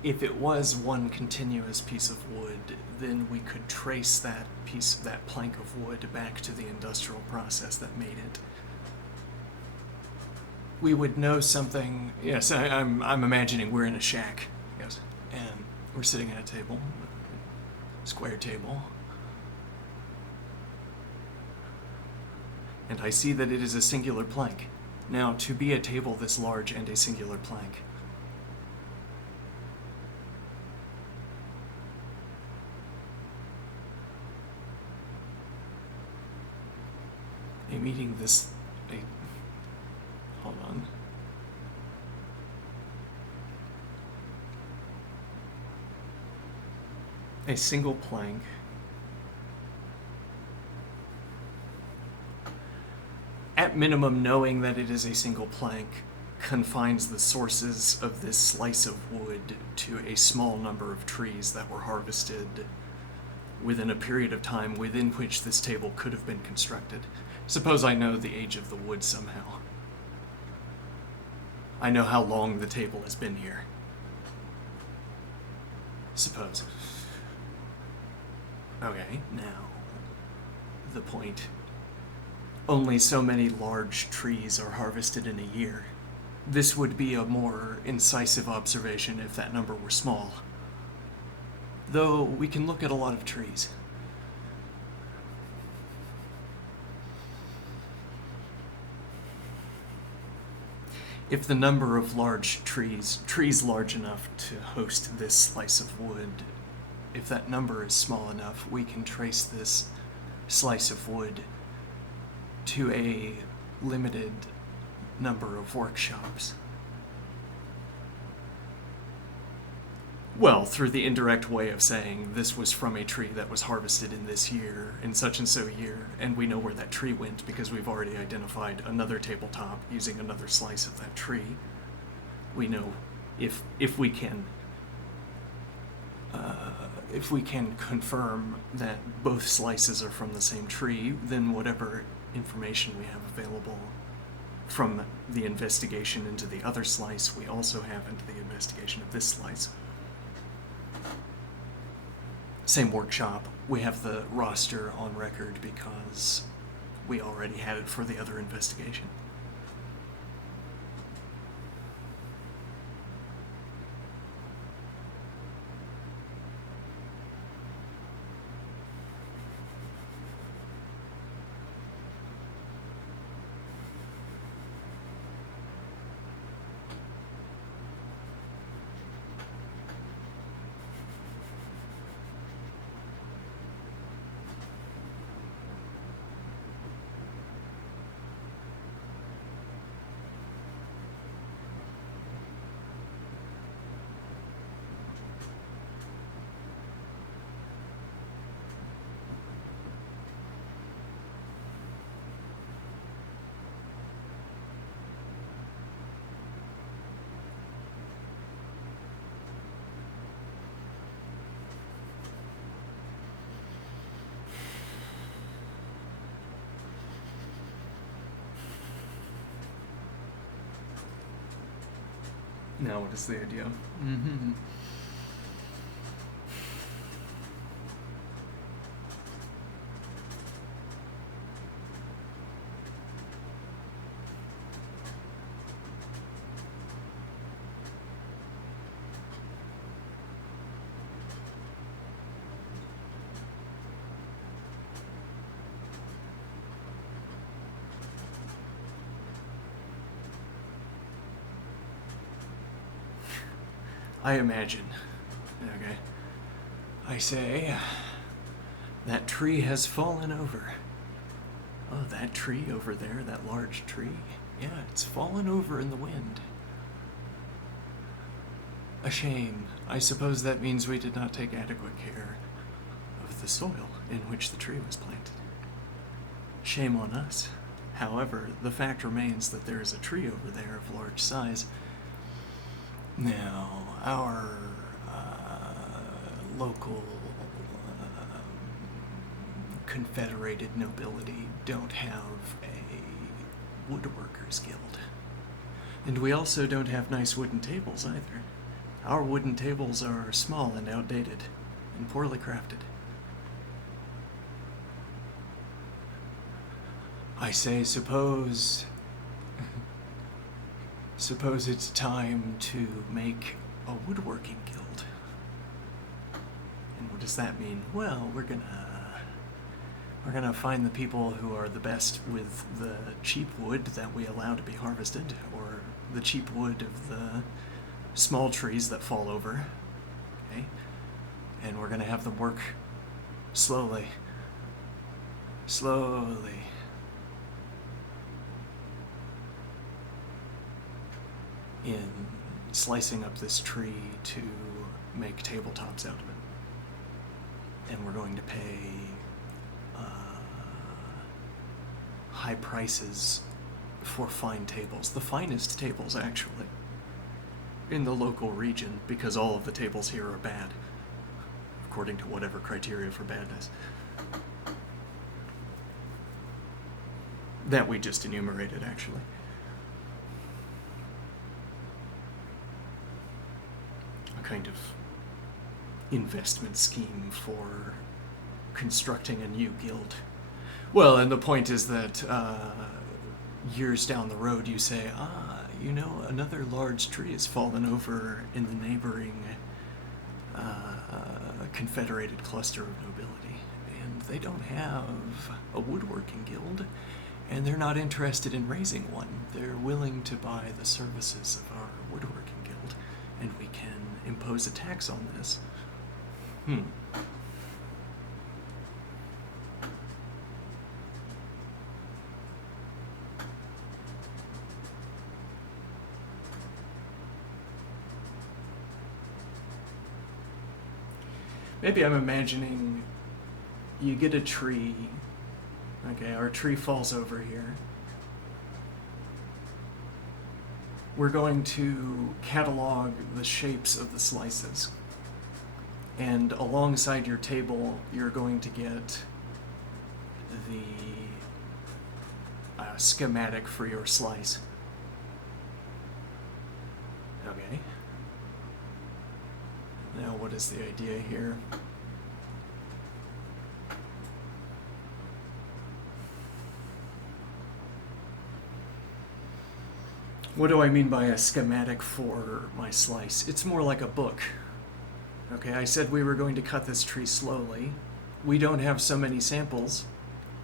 if it was one continuous piece of wood, then we could trace that plank of wood back to the industrial process that made it. We would know something. Yes, I'm imagining we're in a shack. Yes, and we're sitting at a table, a square table. And I see that it is a singular plank. Now, to be a table this large and a singular plank, hold on. A single plank at minimum, knowing that it is a single plank confines the sources of this slice of wood to a small number of trees that were harvested within a period of time within which this table could have been constructed. Suppose I know the age of the wood somehow. I know how long the table has been here. Suppose. Okay, now, the point. Only so many large trees are harvested in a year. This would be a more incisive observation if that number were small. Though we can look at a lot of trees. If the number of large trees large enough to host this slice of wood, if that number is small enough, we can trace this slice of wood to a limited number of workshops. Well, through the indirect way of saying this was from a tree that was harvested in this year, in such and so year, and we know where that tree went because we've already identified another tabletop using another slice of that tree. We know if we can confirm that both slices are from the same tree, then whatever information we have available from the investigation into the other slice, we also have into the investigation of this slice. Same workshop, we have the roster on record because we already had it for the other investigation. Now what is the idea? Mm-hmm. I imagine. Okay. I say, that tree has fallen over. Oh, that tree over there, that large tree? Yeah, it's fallen over in the wind. A shame. I suppose that means we did not take adequate care of the soil in which the tree was planted. Shame on us. However, the fact remains that there is a tree over there of large size. Now, our local confederated nobility don't have a woodworkers guild. And we also don't have nice wooden tables either. Our wooden tables are small and outdated, and poorly crafted. I say, suppose it's time to make a woodworking guild. And what does that mean? Well, we're gonna find the people who are the best with the cheap wood that we allow to be harvested, or the cheap wood of the small trees that fall over. Okay? And we're gonna have them work slowly. In slicing up this tree to make tabletops out of it. And we're going to pay high prices for fine tables. The finest tables, actually, in the local region, because all of the tables here are bad. Of according to whatever criteria for badness that we just enumerated, actually. A kind of investment scheme for constructing a new guild. Well, and the point is that years down the road you say, another large tree has fallen over in the neighboring confederated cluster of nobility, and they don't have a woodworking guild, and they're not interested in raising one. They're willing to buy the services of our woodworking guild, and we can impose a tax on this. Maybe I'm imagining you get a tree. Okay, our tree falls over here. We're going to catalog the shapes of the slices. And alongside your table, you're going to get the schematic for your slice. Okay. Now, what is the idea here? What do I mean by a schematic for my slice? It's more like a book. Okay, I said we were going to cut this tree slowly. We don't have so many samples.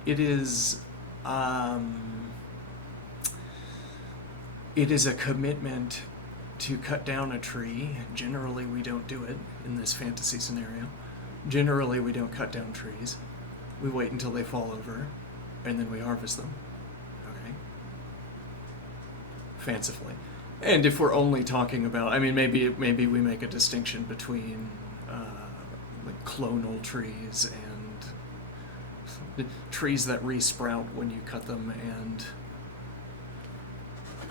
It is a commitment to cut down a tree. Generally, we don't do it in this fantasy scenario. Generally, we don't cut down trees. We wait until they fall over, and then we harvest them. Okay? Fancifully. And if we're only talking about, maybe we make a distinction between like clonal trees and trees that resprout when you cut them,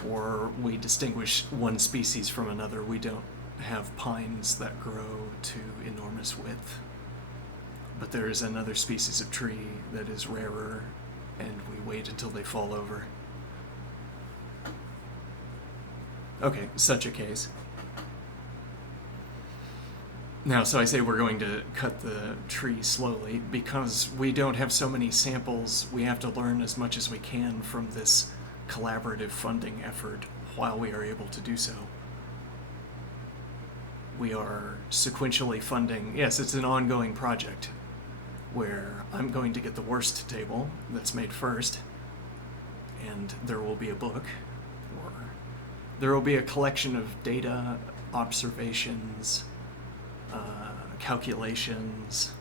or we distinguish one species from another. We don't have pines that grow to enormous width, but there is another species of tree that is rarer, and we wait until they fall over. Okay, such a case. Now, so I say we're going to cut the tree slowly because we don't have so many samples. We have to learn as much as we can from this collaborative funding effort while we are able to do so. We are sequentially funding. Yes, it's an ongoing project where I'm going to get the worst table that's made first, and there will be a book, or there will be a collection of data, observations, calculations,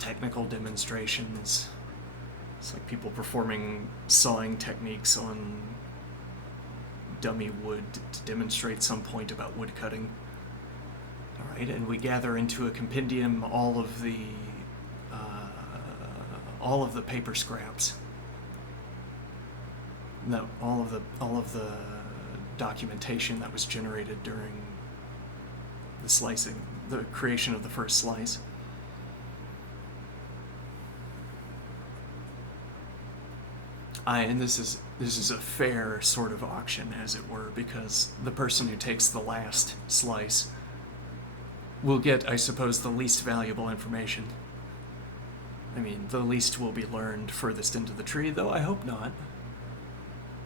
technical demonstrations. It's like people performing sawing techniques on dummy wood to demonstrate some point about wood cutting. All right, and we gather into a compendium all of the paper scraps. No, all of the documentation that was generated during the slicing, the creation of the first slice. And this is a fair sort of auction, as it were, because the person who takes the last slice will get, I suppose, the least valuable information. The least will be learned furthest into the tree, though I hope not.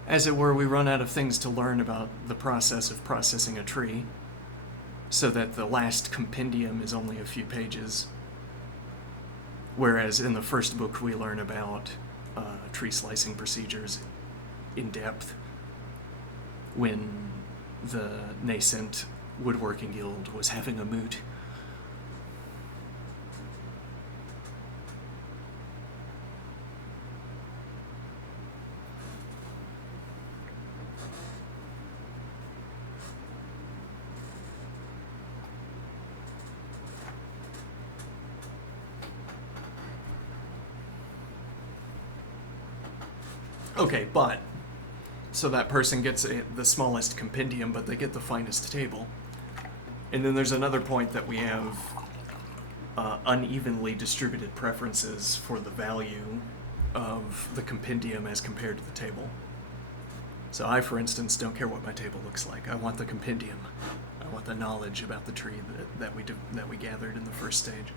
As it were, we run out of things to learn about the process of processing a tree, so that the last compendium is only a few pages. Whereas in the first book we learn about tree slicing procedures in depth when the nascent woodworking guild was having a moot. Okay, but So that person gets the smallest compendium, but they get the finest table. And then there's another point that we have unevenly distributed preferences for the value of the compendium as compared to the table. So I, for instance, don't care what my table looks like. I want the compendium. I want the knowledge about the tree that we gathered in the first stage.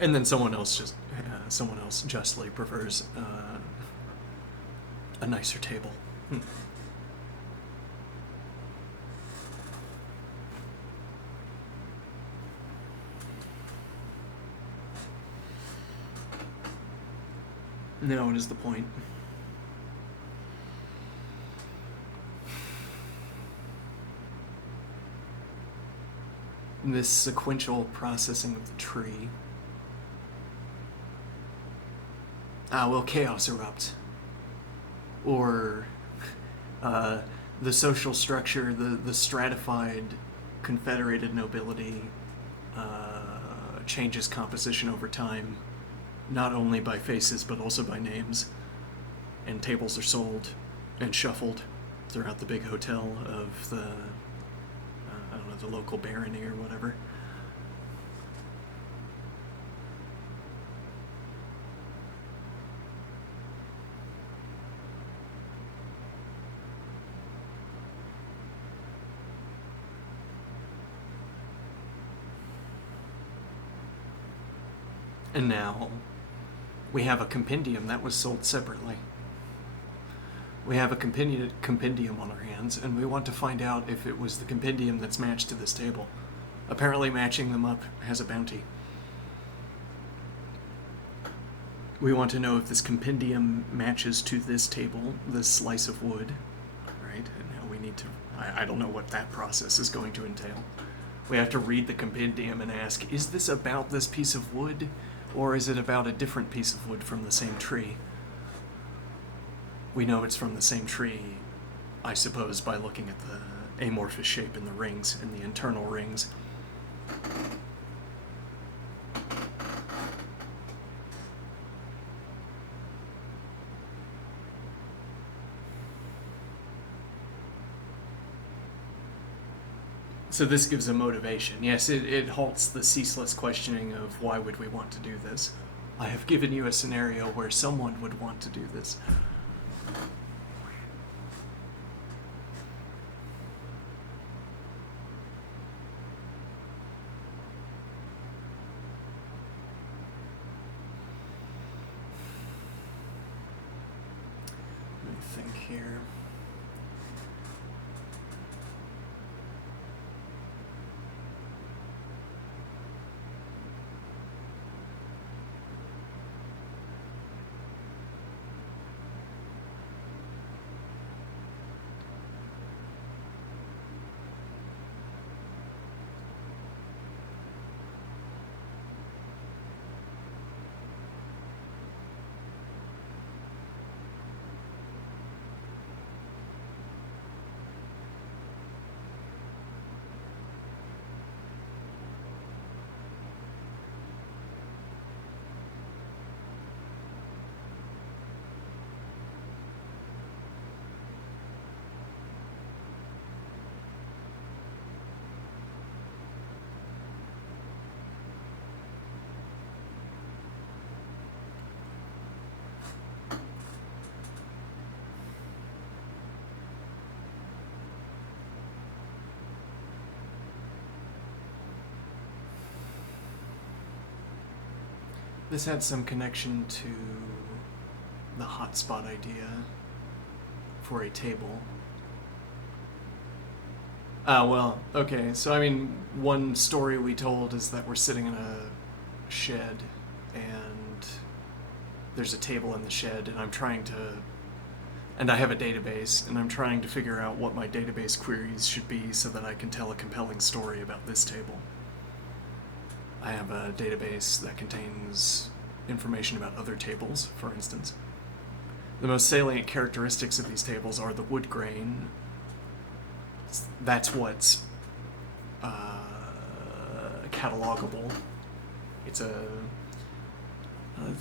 And then someone else justly prefers a nicer table. Now, what is the point? This sequential processing of the tree. Will chaos erupt? Or the social structure, the stratified, confederated nobility changes composition over time, not only by faces but also by names, and tables are sold and shuffled throughout the big hotel of the the local barony or whatever. And now we have a compendium that was sold separately. We have a compendium on our hands, and we want to find out if it was the compendium that's matched to this table. Apparently matching them up has a bounty. We want to know if this compendium matches to this table, this slice of wood, right? And now we need to... I don't know what that process is going to entail. We have to read the compendium and ask, is this about this piece of wood, or is it about a different piece of wood from the same tree? We know it's from the same tree, I suppose, by looking at the amorphous shape in the rings, in the internal rings. So this gives a motivation. Yes, it halts the ceaseless questioning of why would we want to do this. I have given you a scenario where someone would want to do this. Let me think here. This had some connection to the hotspot idea for a table. Well, okay, so I mean, one story we told is that we're sitting in a shed and there's a table in the shed, and I have a database, and I'm trying to figure out what my database queries should be so that I can tell a compelling story about this table. I have a database that contains information about other tables, for instance. The most salient characteristics of these tables are the wood grain. That's what's catalogable. It's a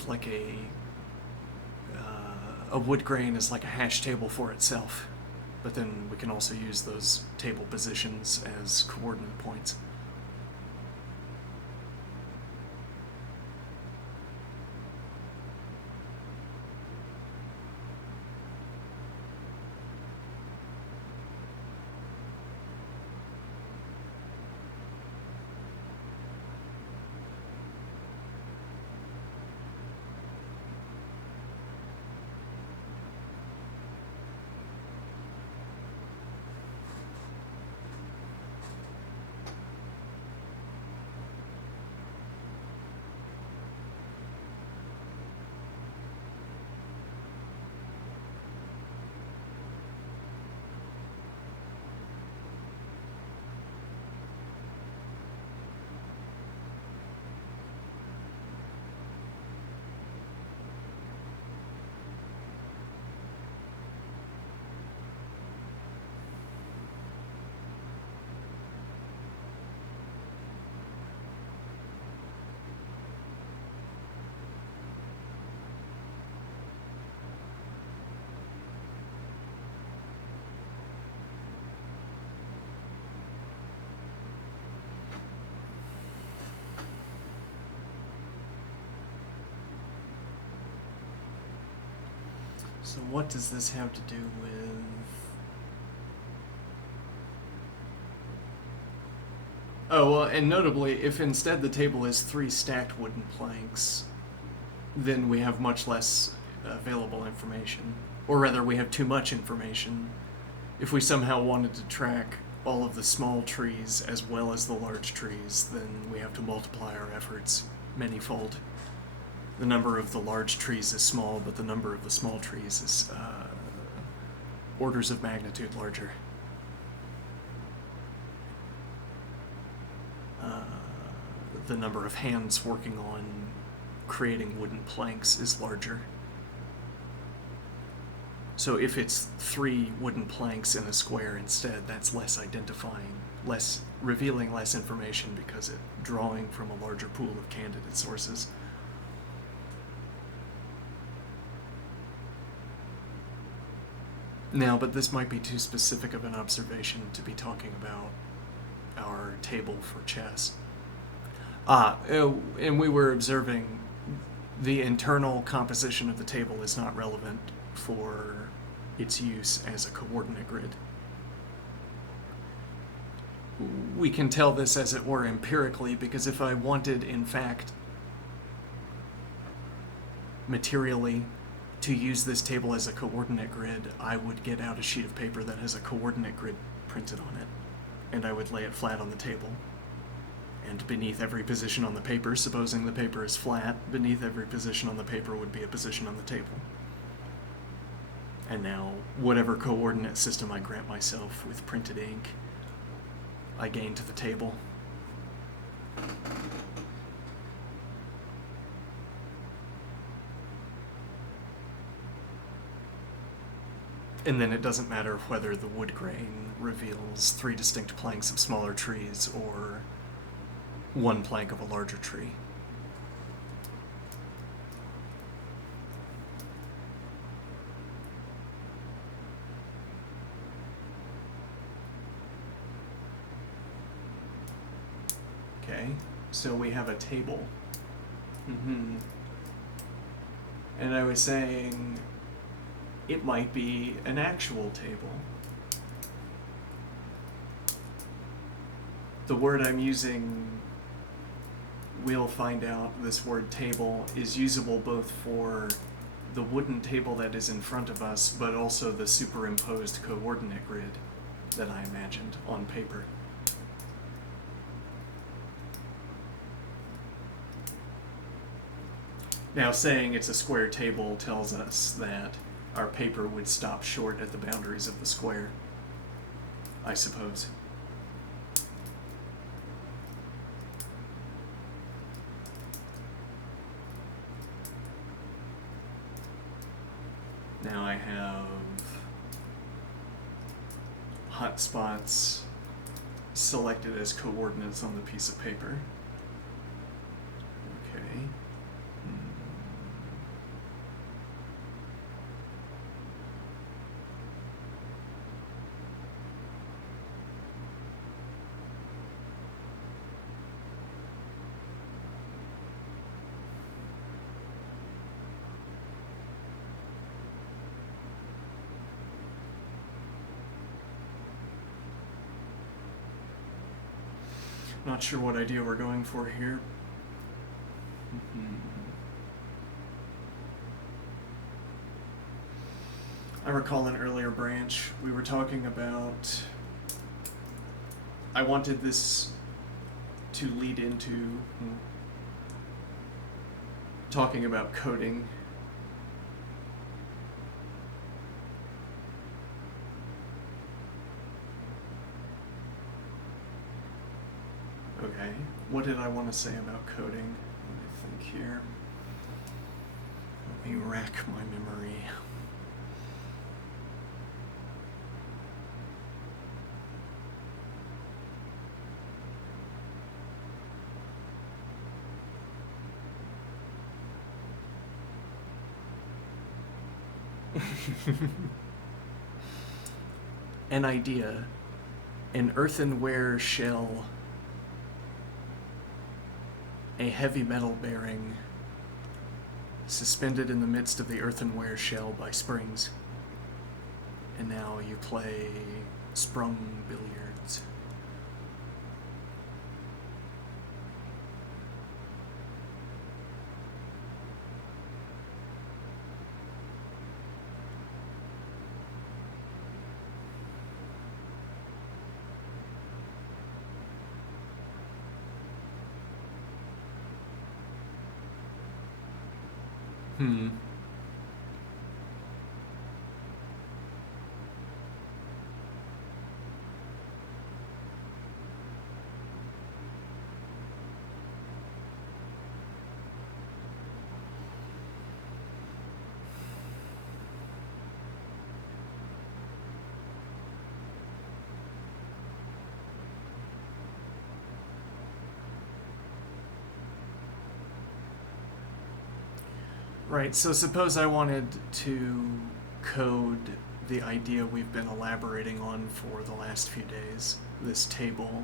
like a wood grain is like a hash table for itself, but then we can also use those table positions as coordinate points. So what does this have to do with... Oh, well, and notably, if instead the table is 3 stacked wooden planks, then we have much less available information. Or rather, we have too much information. If we somehow wanted to track all of the small trees as well as the large trees, then we have to multiply our efforts manyfold. The number of the large trees is small, but the number of the small trees is orders of magnitude larger. The number of hands working on creating wooden planks is larger. So if it's 3 wooden planks in a square instead, that's less identifying, less revealing less information because it's drawing from a larger pool of candidate sources. Now, but this might be too specific of an observation to be talking about our table for chess. And we were observing the internal composition of the table is not relevant for its use as a coordinate grid. We can tell this, as it were, empirically, because if I wanted, in fact, materially to use this table as a coordinate grid, I would get out a sheet of paper that has a coordinate grid printed on it, and I would lay it flat on the table. And beneath every position on the paper, supposing the paper is flat, beneath every position on the paper would be a position on the table. And now, whatever coordinate system I grant myself with printed ink, I gain to the table. And then it doesn't matter whether the wood grain reveals 3 distinct planks of smaller trees or 1 plank of a larger tree. Okay, so we have a table. And I was saying it might be an actual table. The word I'm using, we'll find out, this word table, is usable both for the wooden table that is in front of us, but also the superimposed coordinate grid that I imagined on paper. Now, saying it's a square table tells us that our paper would stop short at the boundaries of the square, I suppose. Now I have hotspots selected as coordinates on the piece of paper. Okay. Not sure what idea we're going for here. I recall an earlier branch, we were talking about... I wanted this to lead into talking about coding. Okay, what did I want to say about coding? Let me think here. Let me rack my memory. An idea. An earthenware shell. A heavy metal bearing. Suspended in the midst of the earthenware shell by springs. And now you play sprung billiards. Right, so suppose I wanted to code the idea we've been elaborating on for the last few days, this table.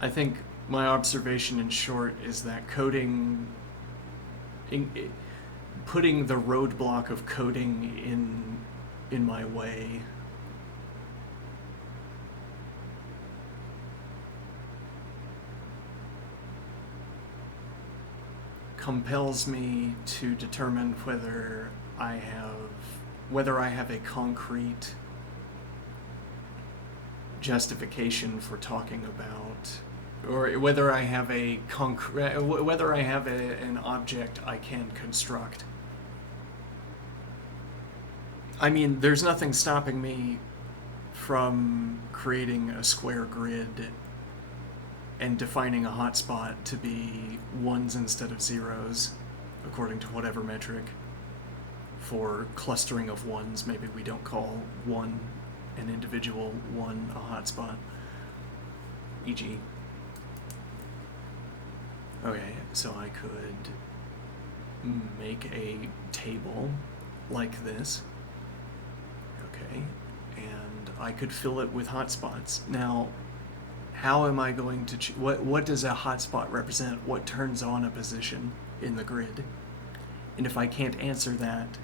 I think my observation in short is that coding, putting the roadblock of coding in my way compels me to determine whether I have a concrete justification for talking about, or whether I have an object I can construct. I mean, there's nothing stopping me from creating a square grid and defining a hotspot to be ones instead of zeros, according to whatever metric. For clustering of ones, maybe we don't call one an individual one a hotspot, e.g. Okay, so I could make a table like this. Okay, and I could fill it with hotspots. Now, how am I going to what does a hotspot represent? What turns on a position in the grid? And if I can't answer that,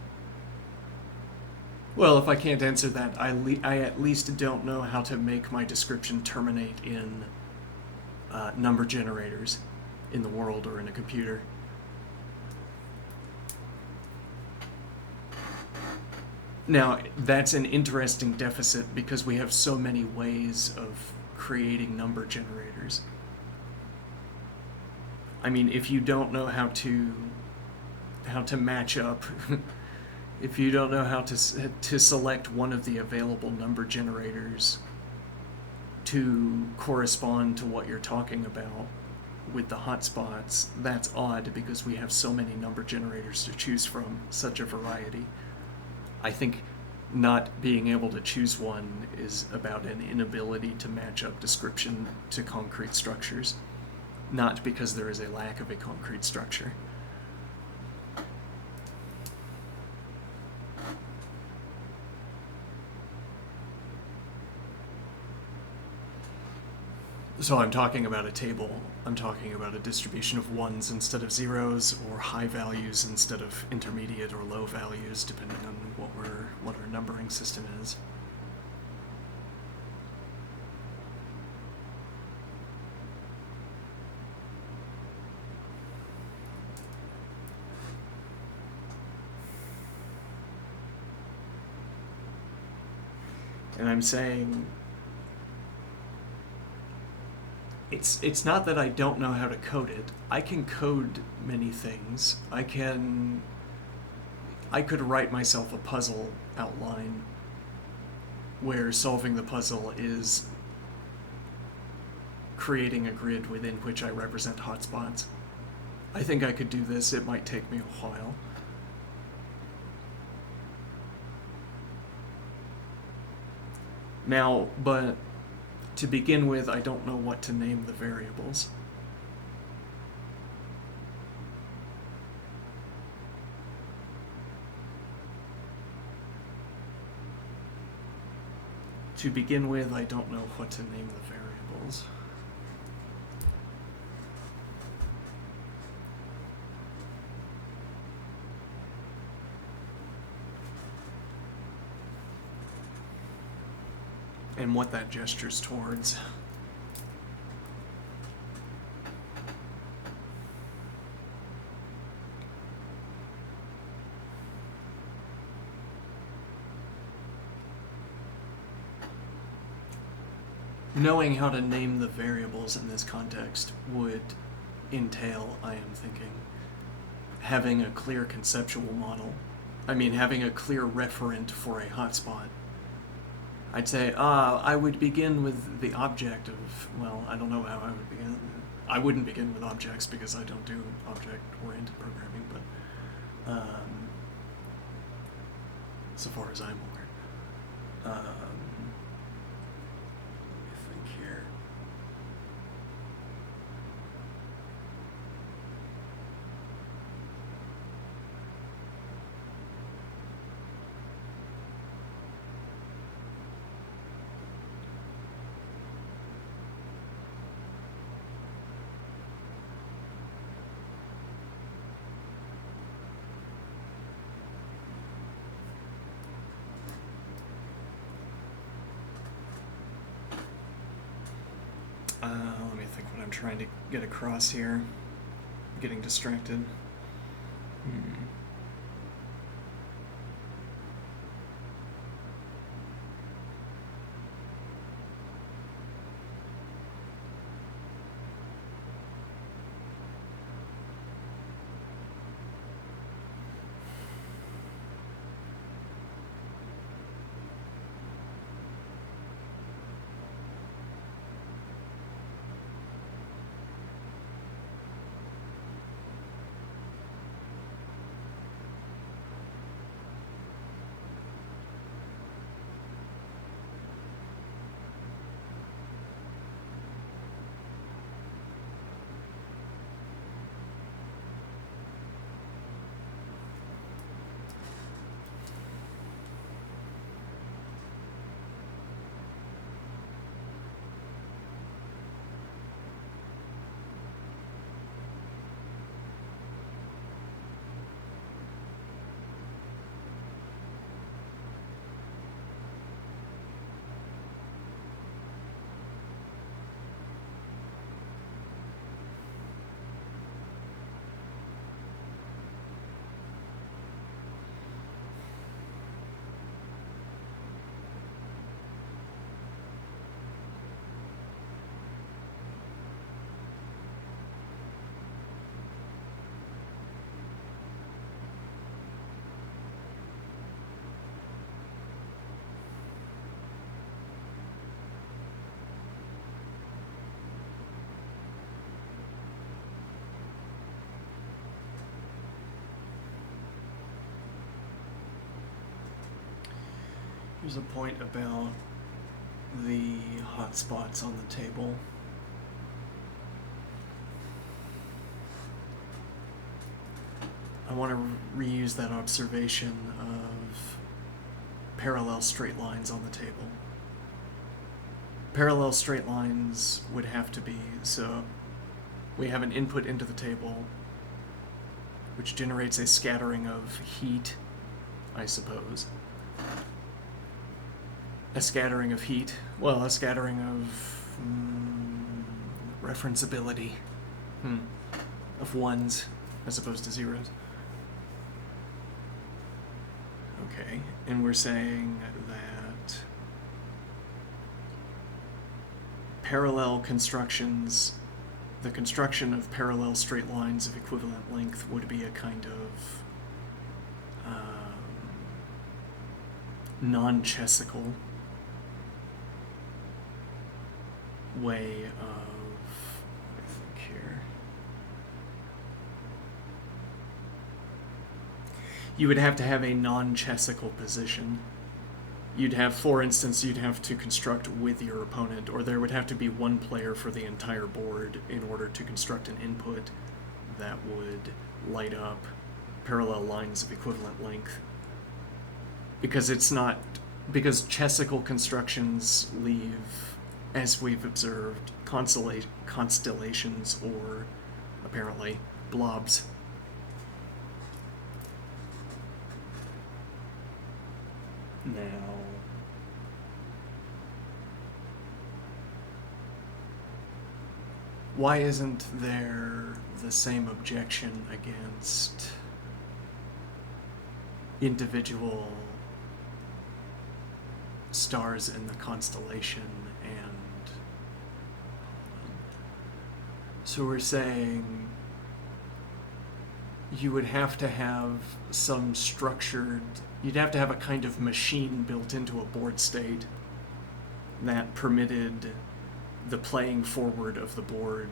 I at least don't know how to make my description terminate in number generators in the world or in a computer. Now, that's an interesting deficit because we have so many ways of creating number generators. I mean, if you don't know how to match up, if you don't know how to select one of the available number generators to correspond to what you're talking about with the hotspots, that's odd because we have so many number generators to choose from, such a variety. I think not being able to choose one is about an inability to match up description to concrete structures, not because there is a lack of a concrete structure. So I'm talking about a table. I'm talking about a distribution of ones instead of zeros, or high values instead of intermediate or low values, depending on what our numbering system is. And I'm saying it's not that I don't know how to code it. I can code many things. I could write myself a puzzle outline where solving the puzzle is creating a grid within which I represent hotspots. I think I could do this. It might take me a while. Now, but to begin with, I don't know what to name the variables. To begin with, I don't know what to name the variables. And what that gestures towards. Knowing how to name the variables in this context would entail, I am thinking, having a clear conceptual model. I mean, having a clear referent for a hotspot. I'd say, I would begin with the object of, well, I don't know how I would begin. I wouldn't begin with objects because I don't do object-oriented programming, but so far as I'm aware. Let me think here. Let me think what I'm trying to get across here. I'm getting distracted. Here's a point about the hotspots on the table. I want to reuse that observation of parallel straight lines on the table. Parallel straight lines would have to be, so we have an input into the table which generates a scattering of heat, I suppose. A scattering of heat. Well, a scattering of referenceability. Of ones as opposed to zeros. Okay, and we're saying that parallel constructions, the construction of parallel straight lines of equivalent length would be a kind of non-Chesical way of, I think here, you would have to have a non-Chesical position. You'd have, for instance, you'd have to construct with your opponent, or there would have to be one player for the entire board in order to construct an input that would light up parallel lines of equivalent length. Because Chesical constructions leave, as we've observed, constellations or, apparently, blobs. Now, why isn't there the same objection against individual stars in the constellation? And so we're saying you would have to have some structured, you'd have to have a kind of machine built into a board state that permitted the playing forward of the board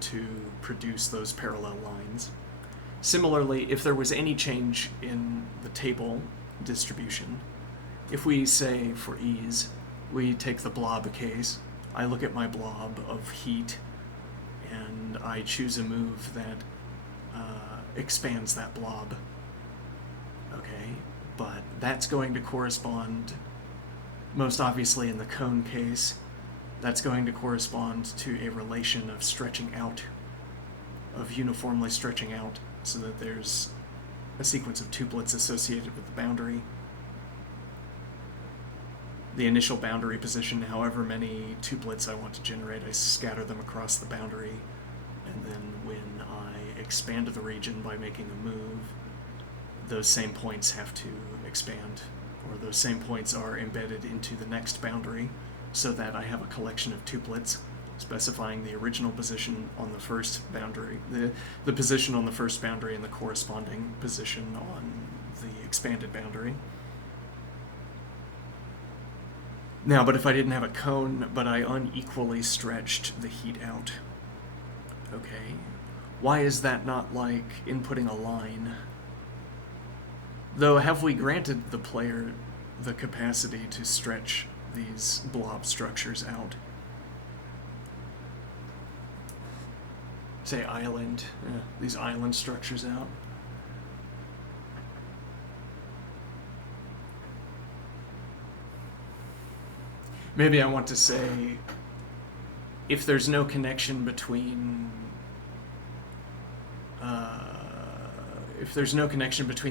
to produce those parallel lines. Similarly, if there was any change in the table distribution, if we say, for ease, we take the blob case, I look at my blob of heat, and I choose a move that expands that blob. Okay, but that's going to correspond, most obviously in the cone case, that's going to correspond to a relation of stretching out, of uniformly stretching out, so that there's a sequence of tuplets associated with the boundary. The initial boundary position, however many tuplets I want to generate, I scatter them across the boundary, and then when I expand the region by making a move, those same points have to expand, or those same points are embedded into the next boundary, so that I have a collection of tuplets specifying the original position on the first boundary, the position on the first boundary and the corresponding position on the expanded boundary. Now, but if I didn't have a cone, but I unequally stretched the heat out, okay, why is that not like inputting a line? Though, have we granted the player the capacity to stretch these blob structures out? Say island, these island structures out. Maybe I want to say, if there's no connection between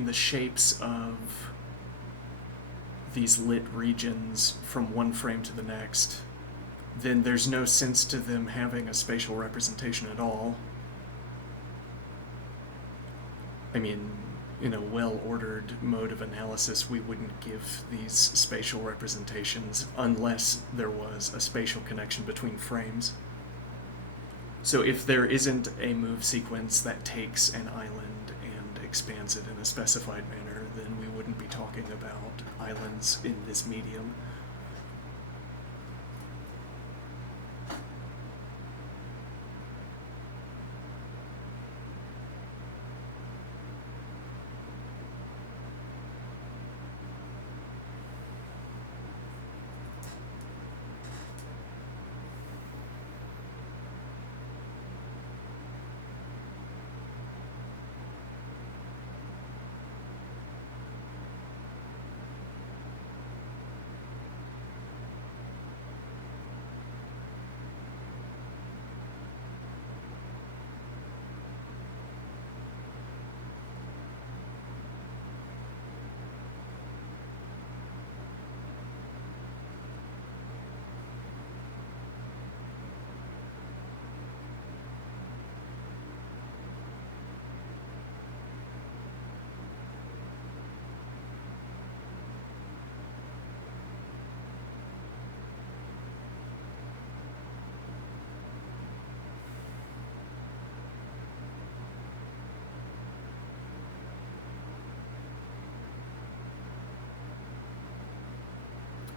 the shapes of these lit regions from one frame to the next, then there's no sense to them having a spatial representation at all. I mean, in a well-ordered mode of analysis, we wouldn't give these spatial representations unless there was a spatial connection between frames. So if there isn't a move sequence that takes an island and expands it in a specified manner, then we wouldn't be talking about islands in this medium.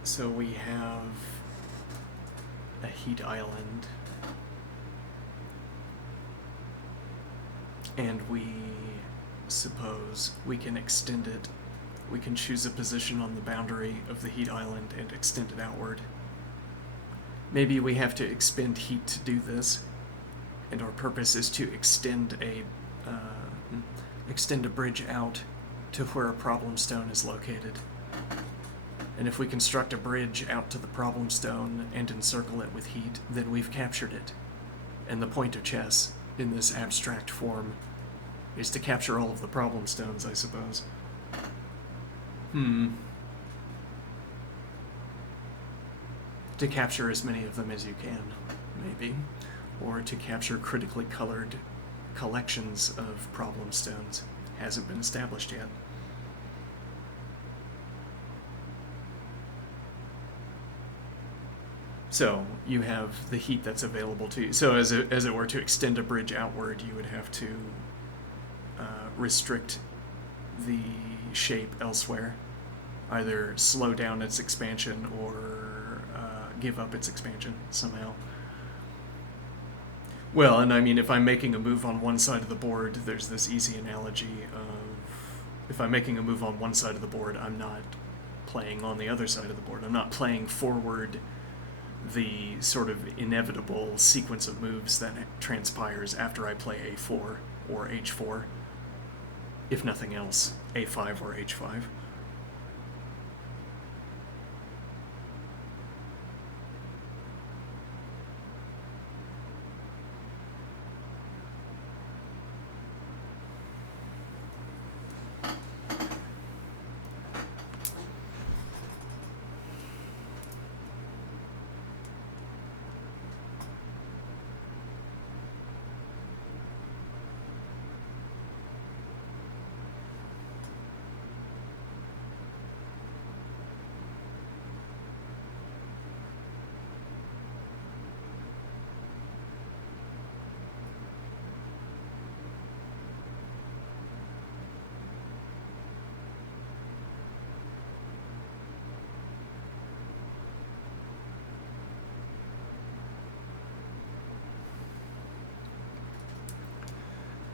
So we have a heat island, and we suppose we can extend it. We can choose a position on the boundary of the heat island and extend it outward. Maybe we have to expend heat to do this, and our purpose is to extend a bridge out to where a problem stone is located. And if we construct a bridge out to the problem stone and encircle it with heat, then we've captured it. And the point of chess, in this abstract form, is to capture all of the problem stones, I suppose. To capture as many of them as you can, maybe. Or to capture critically colored collections of problem stones. Hasn't been established yet. So you have the heat that's available to you. So as it were, to extend a bridge outward, you would have to restrict the shape elsewhere. Either slow down its expansion or give up its expansion somehow. Well, and I mean, if I'm making a move on one side of the board, there's this easy analogy of, if I'm making a move on one side of the board, I'm not playing on the other side of the board. I'm not playing forward the sort of inevitable sequence of moves that transpires after I play a4 or h4. If nothing else, a5 or h5.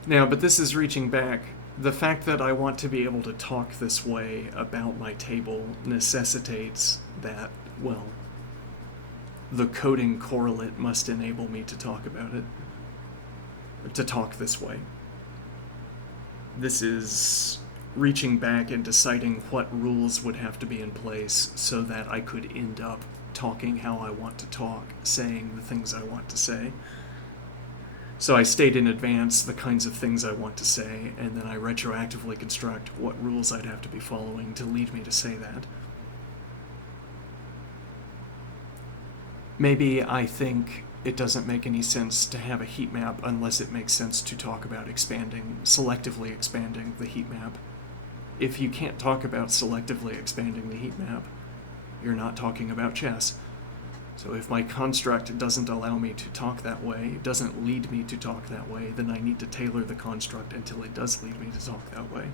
Now, but this is reaching back. The fact that I want to be able to talk this way about my table necessitates that, well, the coding correlate must enable me to talk about it. To talk this way. This is reaching back and deciding what rules would have to be in place so that I could end up talking how I want to talk, saying the things I want to say. So I state in advance the kinds of things I want to say, and then I retroactively construct what rules I'd have to be following to lead me to say that. Maybe I think it doesn't make any sense to have a heat map unless it makes sense to talk about selectively expanding the heat map. If you can't talk about selectively expanding the heat map, you're not talking about chess. So if my construct doesn't allow me to talk that way, doesn't lead me to talk that way, then I need to tailor the construct until it does lead me to talk that way.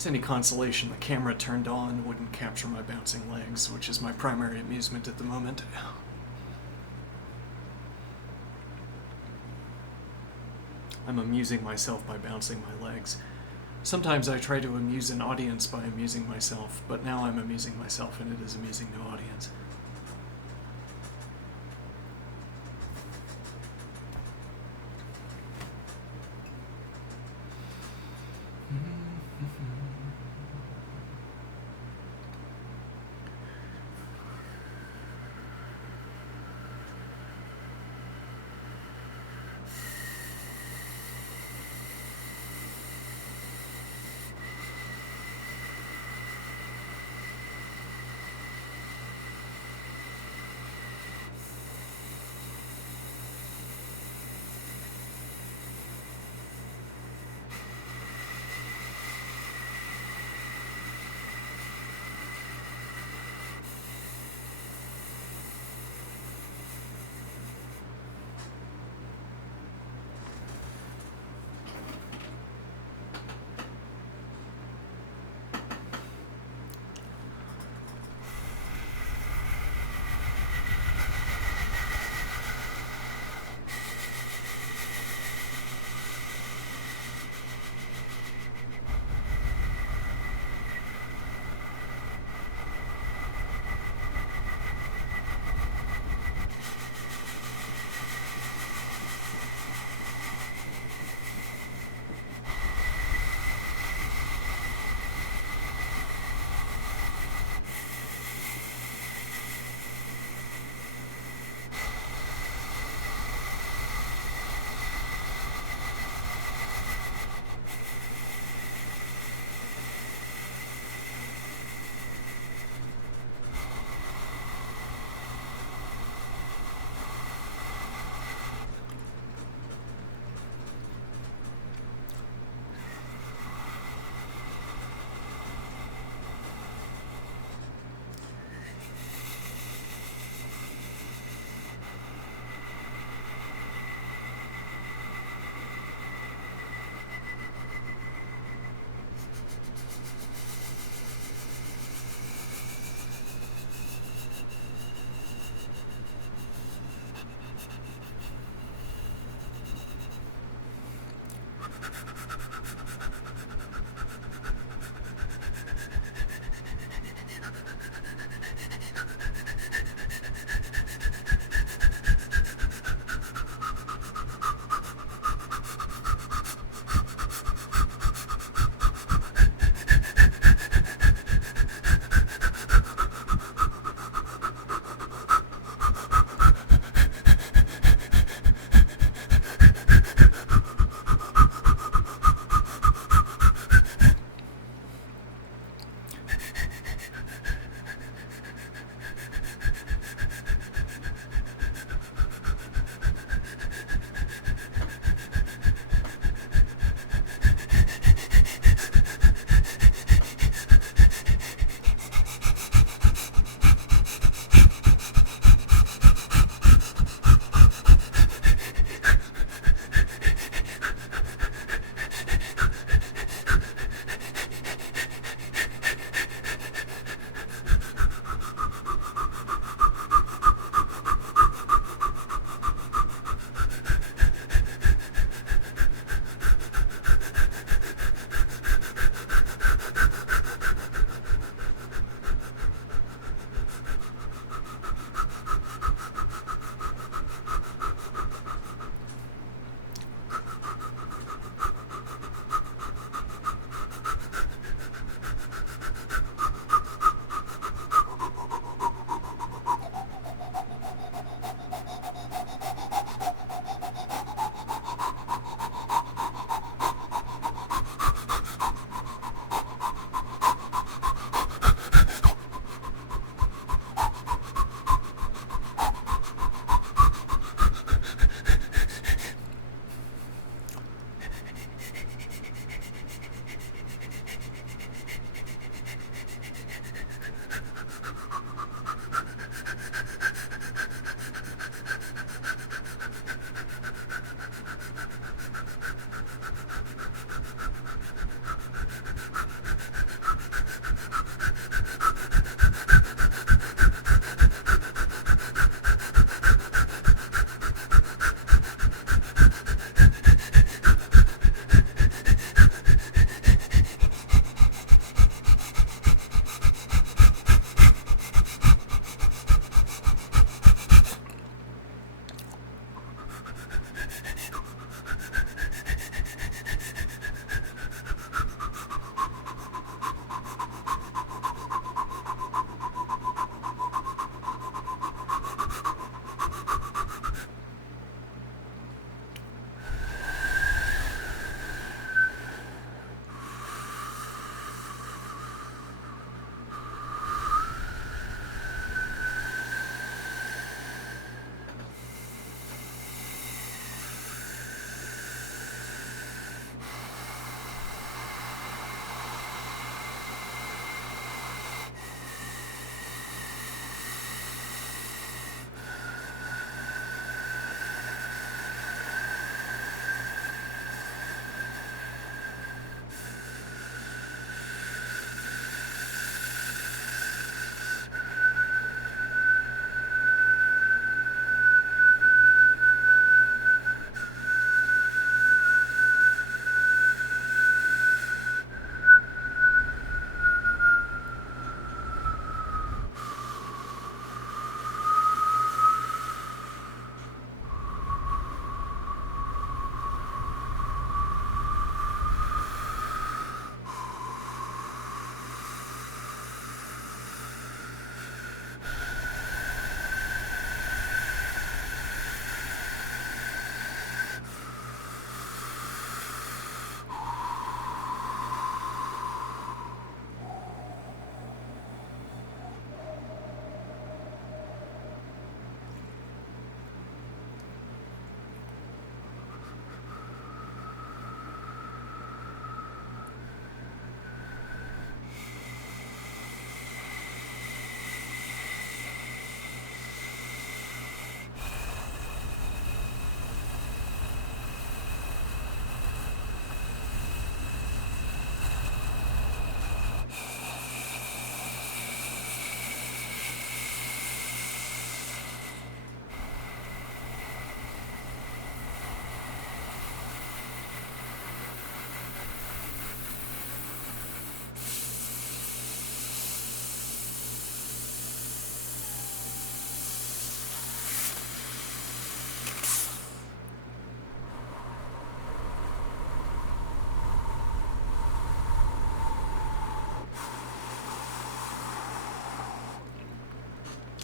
it's any consolation, the camera turned on wouldn't capture my bouncing legs, which is my primary amusement at the moment. I'm amusing myself by bouncing my legs. Sometimes I try to amuse an audience by amusing myself, but now I'm amusing myself and it is amusing no audience.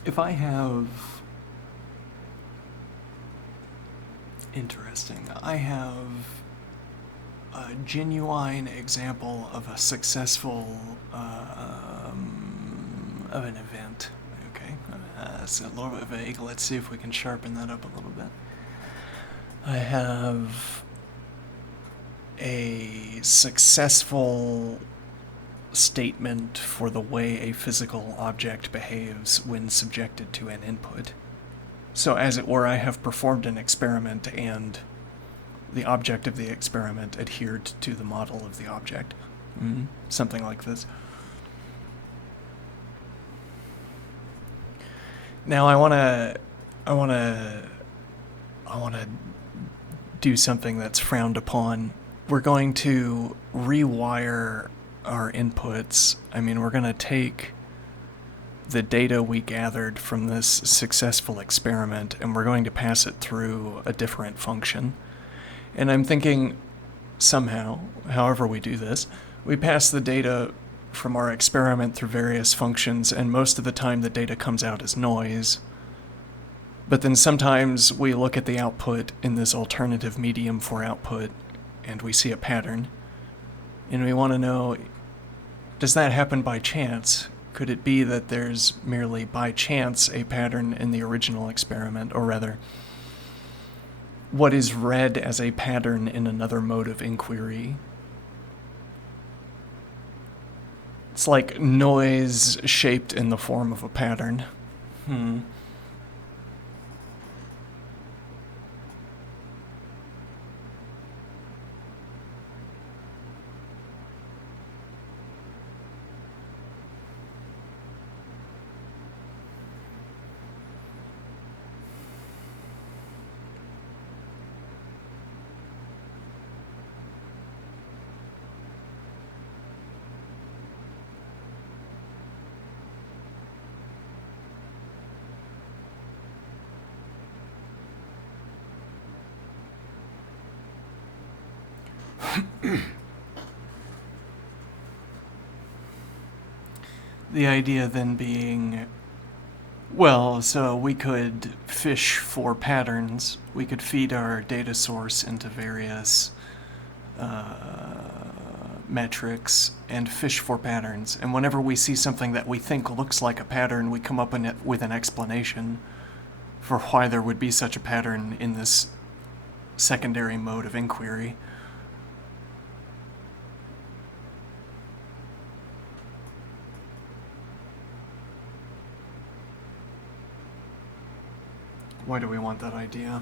if I have... Interesting. I have a genuine example of a successful, of an event. Okay, it's a little bit vague. Let's see if we can sharpen that up a little bit. I have a successful statement for the way a physical object behaves when subjected to an input. So, as it were, I have performed an experiment and the object of the experiment adhered to the model of the object. Something like this. Now I want to do something that's frowned upon. We're going to rewire our inputs. I mean, we're going to take the data we gathered from this successful experiment and we're going to pass it through a different function. And I'm thinking somehow, however we do this, we pass the data from our experiment through various functions, and most of the time the data comes out as noise. But then sometimes we look at the output in this alternative medium for output, and we see a pattern. And we want to know, does that happen by chance? Could it be that there's merely by chance a pattern in the original experiment, or rather, what is read as a pattern in another mode of inquiry? It's like noise shaped in the form of a pattern. The idea then being, well, so we could fish for patterns. We could feed our data source into various metrics and fish for patterns. And whenever we see something that we think looks like a pattern, we come up with an explanation for why there would be such a pattern in this secondary mode of inquiry. Why do we want that idea?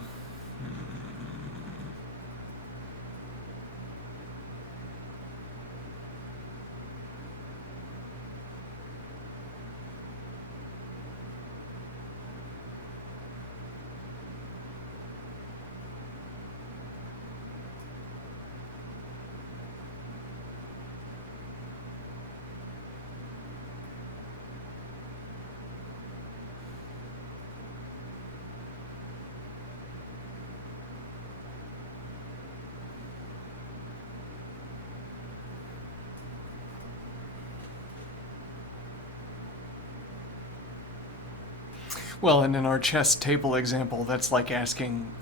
Well, and in our chess table example, that's like asking,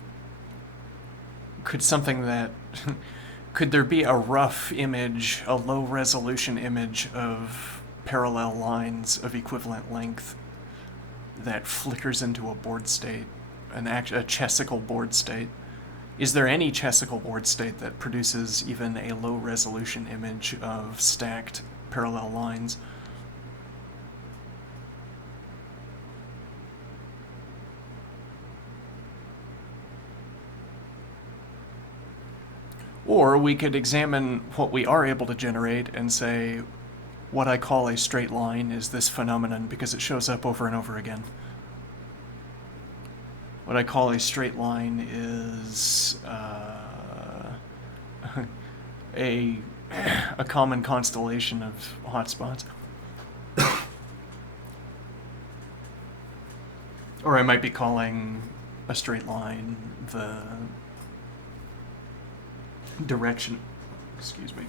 could there be a rough image, a low resolution image of parallel lines of equivalent length that flickers into a board state, a chessical board state? Is there any chessical board state that produces even a low resolution image of stacked parallel lines? Or we could examine what we are able to generate and say, what I call a straight line is this phenomenon because it shows up over and over again. What I call a straight line is a common constellation of hotspots. Or I might be calling a straight line the direction, excuse me.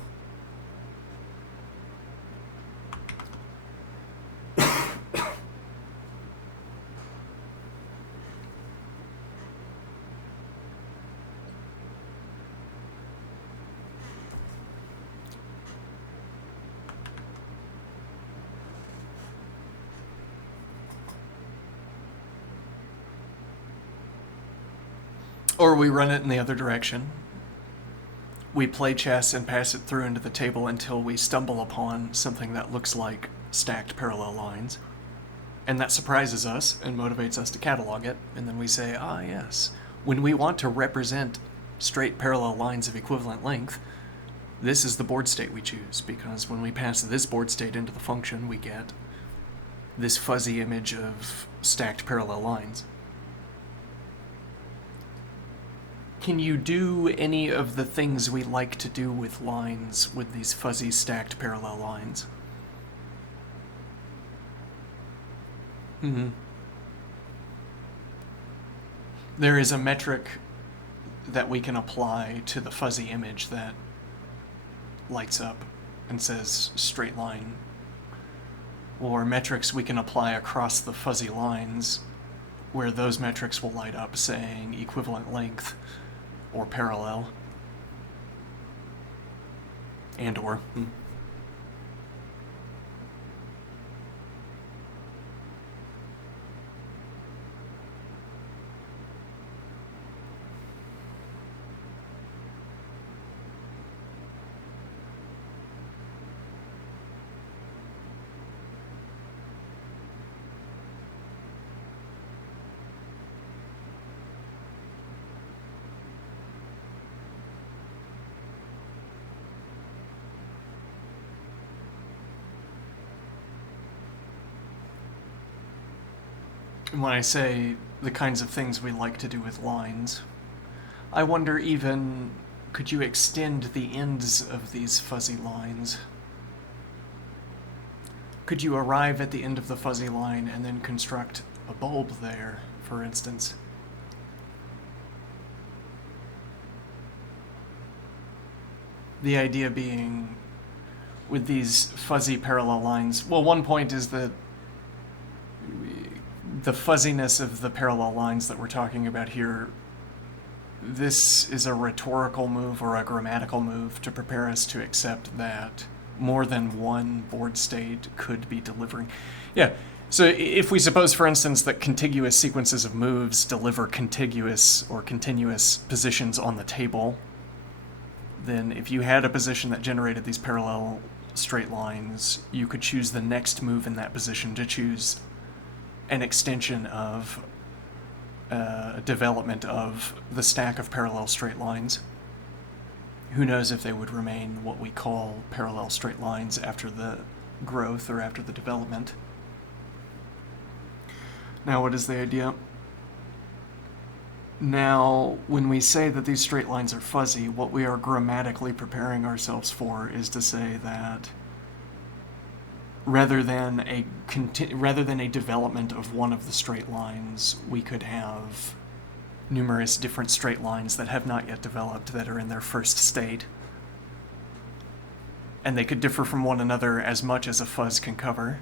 Or we run it in the other direction. We play chess and pass it through into the table until we stumble upon something that looks like stacked parallel lines. And that surprises us and motivates us to catalog it. And then we say, ah, yes. When we want to represent straight parallel lines of equivalent length, this is the board state we choose, because when we pass this board state into the function, we get this fuzzy image of stacked parallel lines. Can you do any of the things we like to do with lines with these fuzzy stacked parallel lines? There is a metric that we can apply to the fuzzy image that lights up and says straight line, or metrics we can apply across the fuzzy lines where those metrics will light up saying equivalent length or parallel and or. When I say the kinds of things we like to do with lines, I wonder even, could you extend the ends of these fuzzy lines? Could you arrive at the end of the fuzzy line and then construct a bulb there, for instance? The idea being, with these fuzzy parallel lines, well, one point is that the fuzziness of the parallel lines that we're talking about here, this is a rhetorical move or a grammatical move to prepare us to accept that more than one board state could be delivering. Yeah, so if we suppose, for instance, that contiguous sequences of moves deliver contiguous or continuous positions on the table, then if you had a position that generated these parallel straight lines, you could choose the next move in that position to choose an extension of development of the stack of parallel straight lines. Who knows if they would remain what we call parallel straight lines after the growth or after the development. Now, what is the idea? Now, when we say that these straight lines are fuzzy, what we are grammatically preparing ourselves for is to say that rather than a development of one of the straight lines, we could have numerous different straight lines that have not yet developed, that are in their first state. And they could differ from one another as much as a fuzz can cover.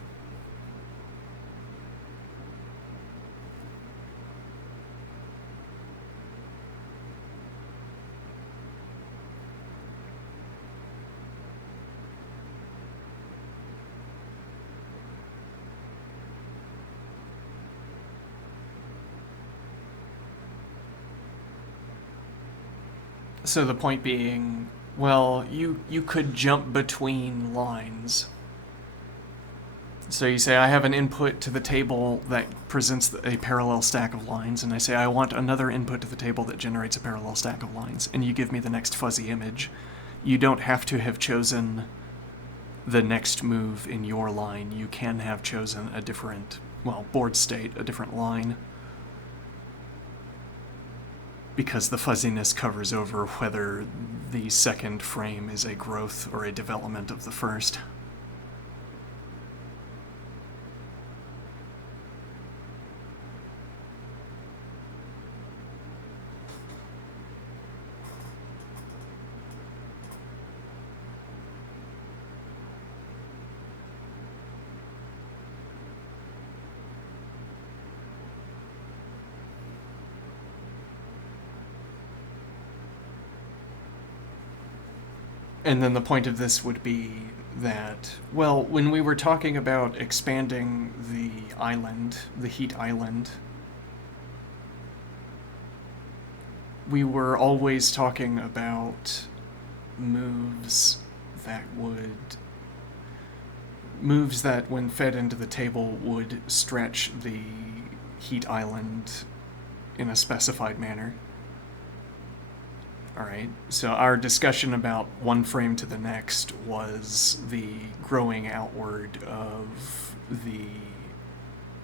So the point being, well, you could jump between lines. So you say, I have an input to the table that presents a parallel stack of lines, and I say, I want another input to the table that generates a parallel stack of lines, and you give me the next fuzzy image. You don't have to have chosen the next move in your line. You can have chosen a different, board state, a different line, because the fuzziness covers over whether the second frame is a growth or a development of the first. And then the point of this would be that, well, when we were talking about expanding the island, the heat island, we were always talking about moves that when fed into the table would stretch the heat island in a specified manner. Alright, so our discussion about one frame to the next was the growing outward of the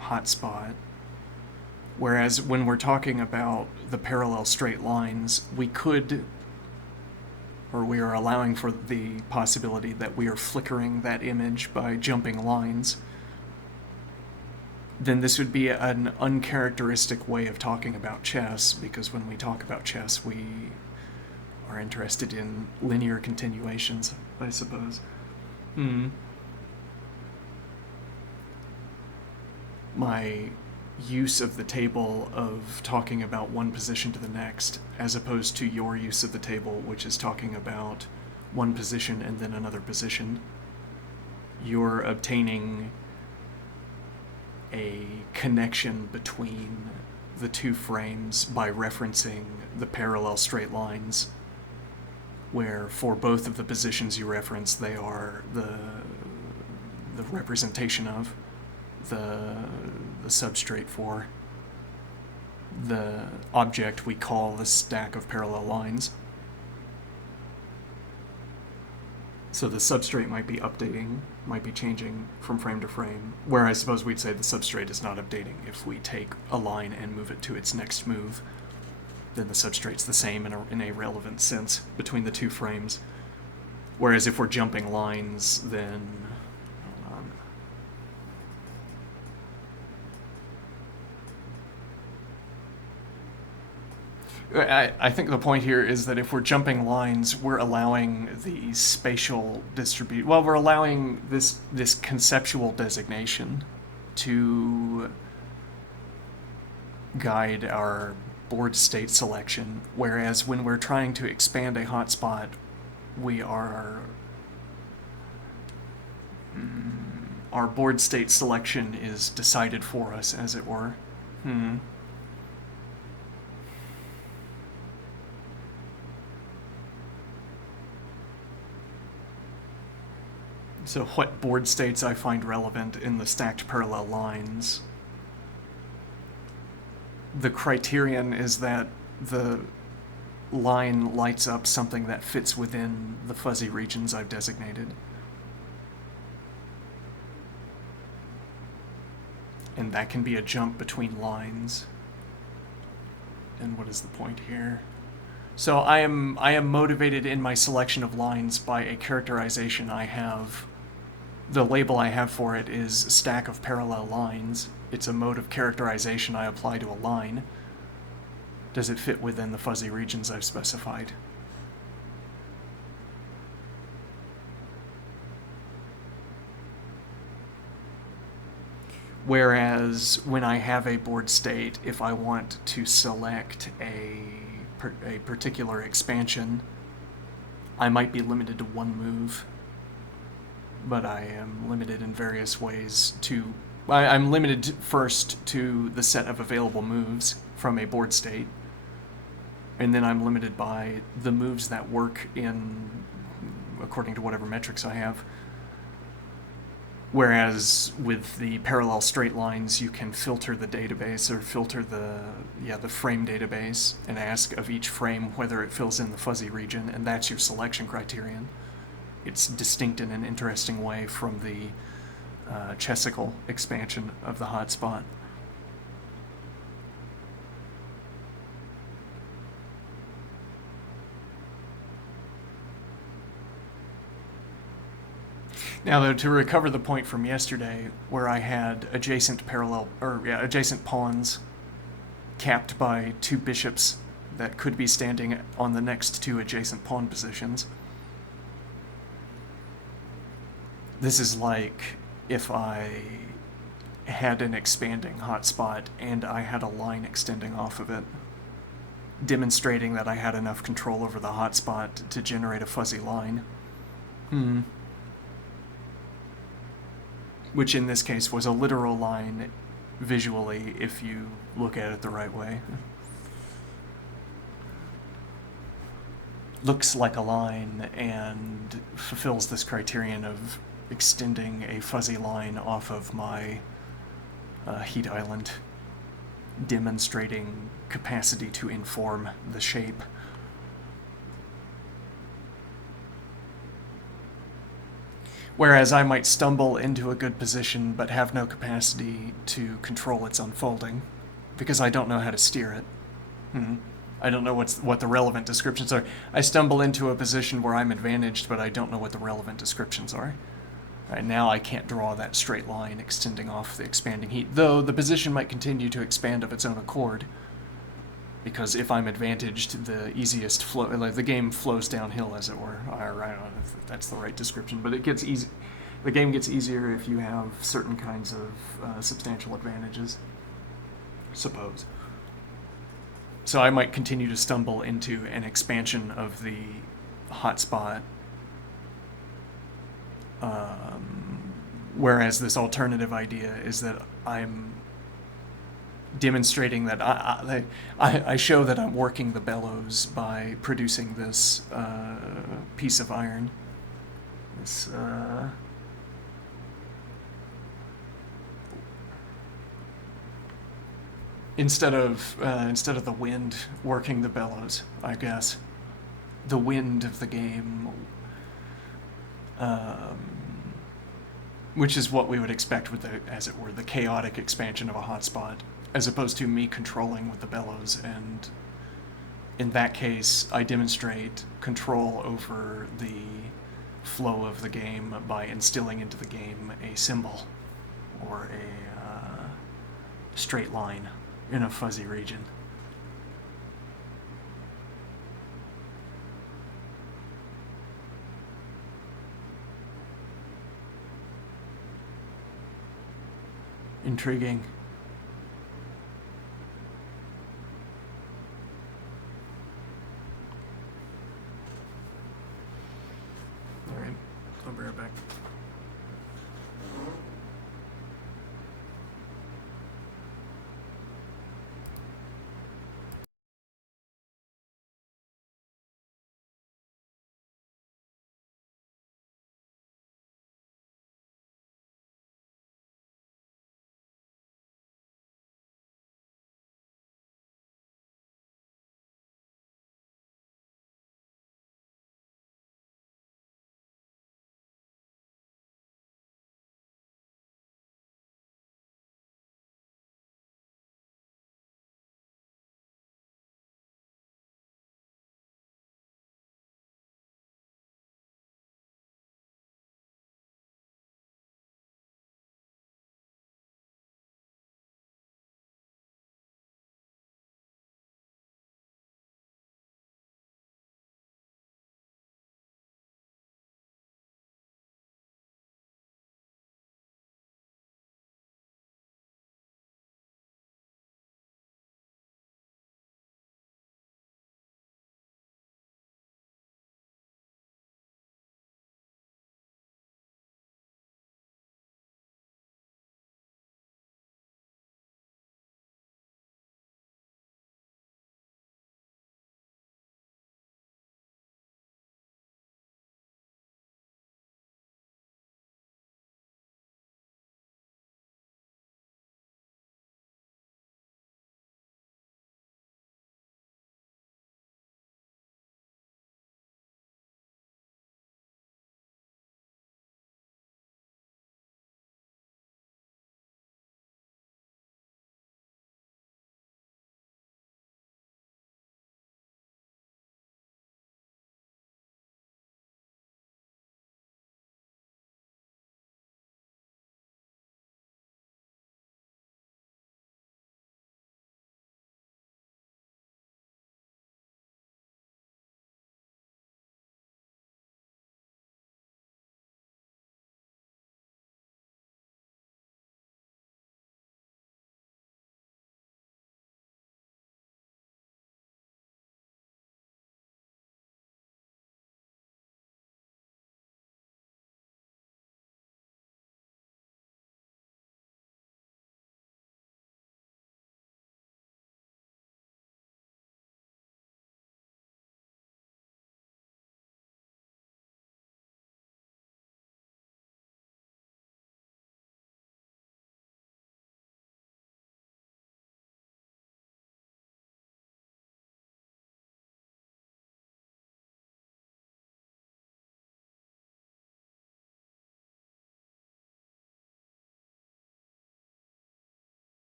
hotspot. Whereas when we're talking about the parallel straight lines, we are allowing for the possibility that we are flickering that image by jumping lines. Then this would be an uncharacteristic way of talking about chess, because when we talk about chess, we are interested in linear continuations, I suppose. My use of the table of talking about one position to the next, as opposed to your use of the table, which is talking about one position and then another position. You're obtaining a connection between the two frames by referencing the parallel straight lines, where for both of the positions you reference, they are the representation of the substrate for the object we call the stack of parallel lines. So the substrate might be updating, might be changing from frame to frame, where I suppose we'd say the substrate is not updating. If we take a line and move it to its next move, then the substrate's the same in a relevant sense between the two frames. Whereas if we're jumping lines, then... hold on. I think the point here is that if we're jumping lines, we're allowing the spatial distribute. Well, we're allowing this conceptual designation to guide our board state selection, whereas when we're trying to expand a hotspot, our board state selection is decided for us, as it were. So what board states I find relevant in the stacked parallel lines? The criterion is that the line lights up something that fits within the fuzzy regions I've designated. And that can be a jump between lines. And what is the point here? So I am motivated in my selection of lines by a characterization I have. The label I have for it is stack of parallel lines. It's a mode of characterization I apply to a line. Does it fit within the fuzzy regions I've specified? Whereas when I have a board state, if I want to select a particular expansion, I might be limited to one move, but I am limited in various ways to... I'm limited first to the set of available moves from a board state, and then I'm limited by the moves that work according to whatever metrics I have. Whereas with the parallel straight lines, you can filter the database, or filter the frame database, and ask of each frame whether it fills in the fuzzy region, and that's your selection criterion. It's distinct in an interesting way from the chessical expansion of the hotspot. Now, though, to recover the point from yesterday, where I had adjacent pawns capped by two bishops that could be standing on the next two adjacent pawn positions. This is like if I had an expanding hotspot and I had a line extending off of it, demonstrating that I had enough control over the hotspot to generate a fuzzy line. Which in this case was a literal line visually, if you look at it the right way. looks like a line and fulfills this criterion of extending a fuzzy line off of my heat island, demonstrating capacity to inform the shape. Whereas I might stumble into a good position but have no capacity to control its unfolding because I don't know how to steer it. I don't know what the relevant descriptions are. I stumble into a position where I'm advantaged, but I don't know what the relevant descriptions are. Right now, I can't draw that straight line extending off the expanding heat, though the position might continue to expand of its own accord. Because if I'm advantaged, the easiest flow, like the game flows downhill, as it were. I don't know if that's the right description, but it gets easy. The game gets easier if you have certain kinds of substantial advantages. Suppose. So I might continue to stumble into an expansion of the hotspot, whereas this alternative idea is that I'm demonstrating that I show that I'm working the bellows by producing this piece of iron. This instead of the wind working the bellows, I guess the wind of the game, which is what we would expect with as it were, the chaotic expansion of a hotspot, as opposed to me controlling with the bellows. And in that case, I demonstrate control over the flow of the game by instilling into the game a symbol or a straight line in a fuzzy region. Intriguing. All right, I'll be right back.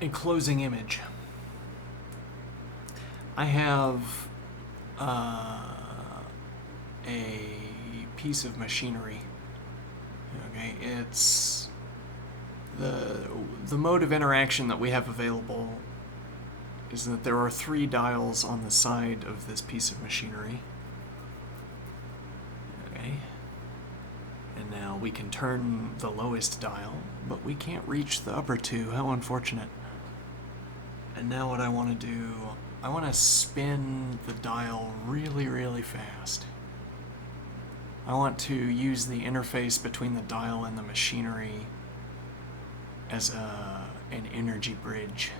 a closing image. I have a piece of machinery. Okay, it's the mode of interaction that we have available is that there are 3 dials on the side of this piece of machinery. Okay. And now we can turn the lowest dial, but we can't reach the upper 2. How unfortunate. And now what I want to do, I want to spin the dial really, really fast. I want to use the interface between the dial and the machinery as an energy bridge.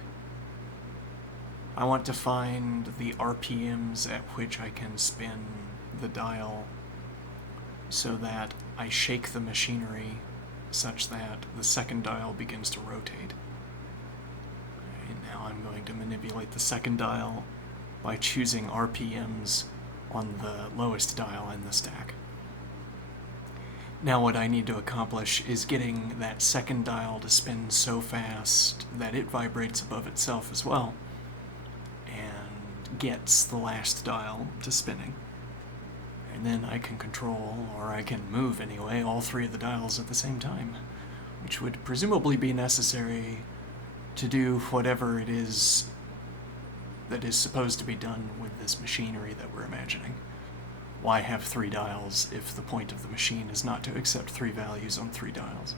I want to find the RPMs at which I can spin the dial so that I shake the machinery such that the second dial begins to rotate. And now I'm going to manipulate the second dial by choosing RPMs on the lowest dial in the stack. Now what I need to accomplish is getting that second dial to spin so fast that it vibrates above itself as well and gets the last dial to spinning. And then I can control, or I can move anyway, all 3 of the dials at the same time, which would presumably be necessary to do whatever it is that is supposed to be done with this machinery that we're imagining. Why have 3 dials if the point of the machine is not to accept 3 values on 3 dials?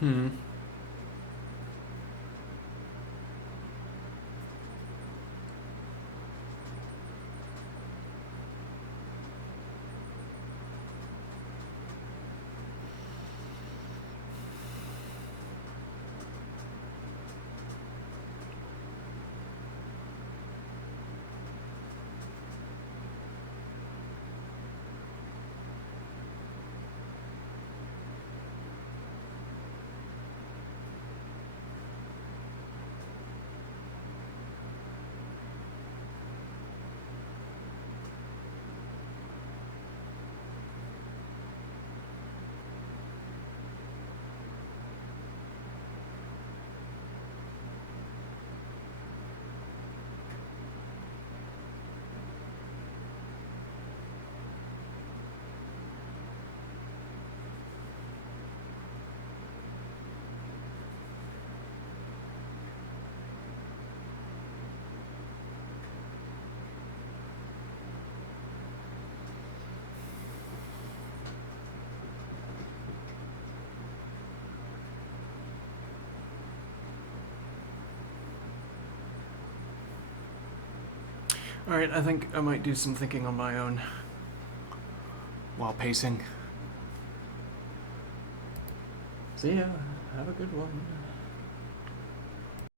Hmm. Alright, I think I might do some thinking on my own while pacing. See ya. Have a good one.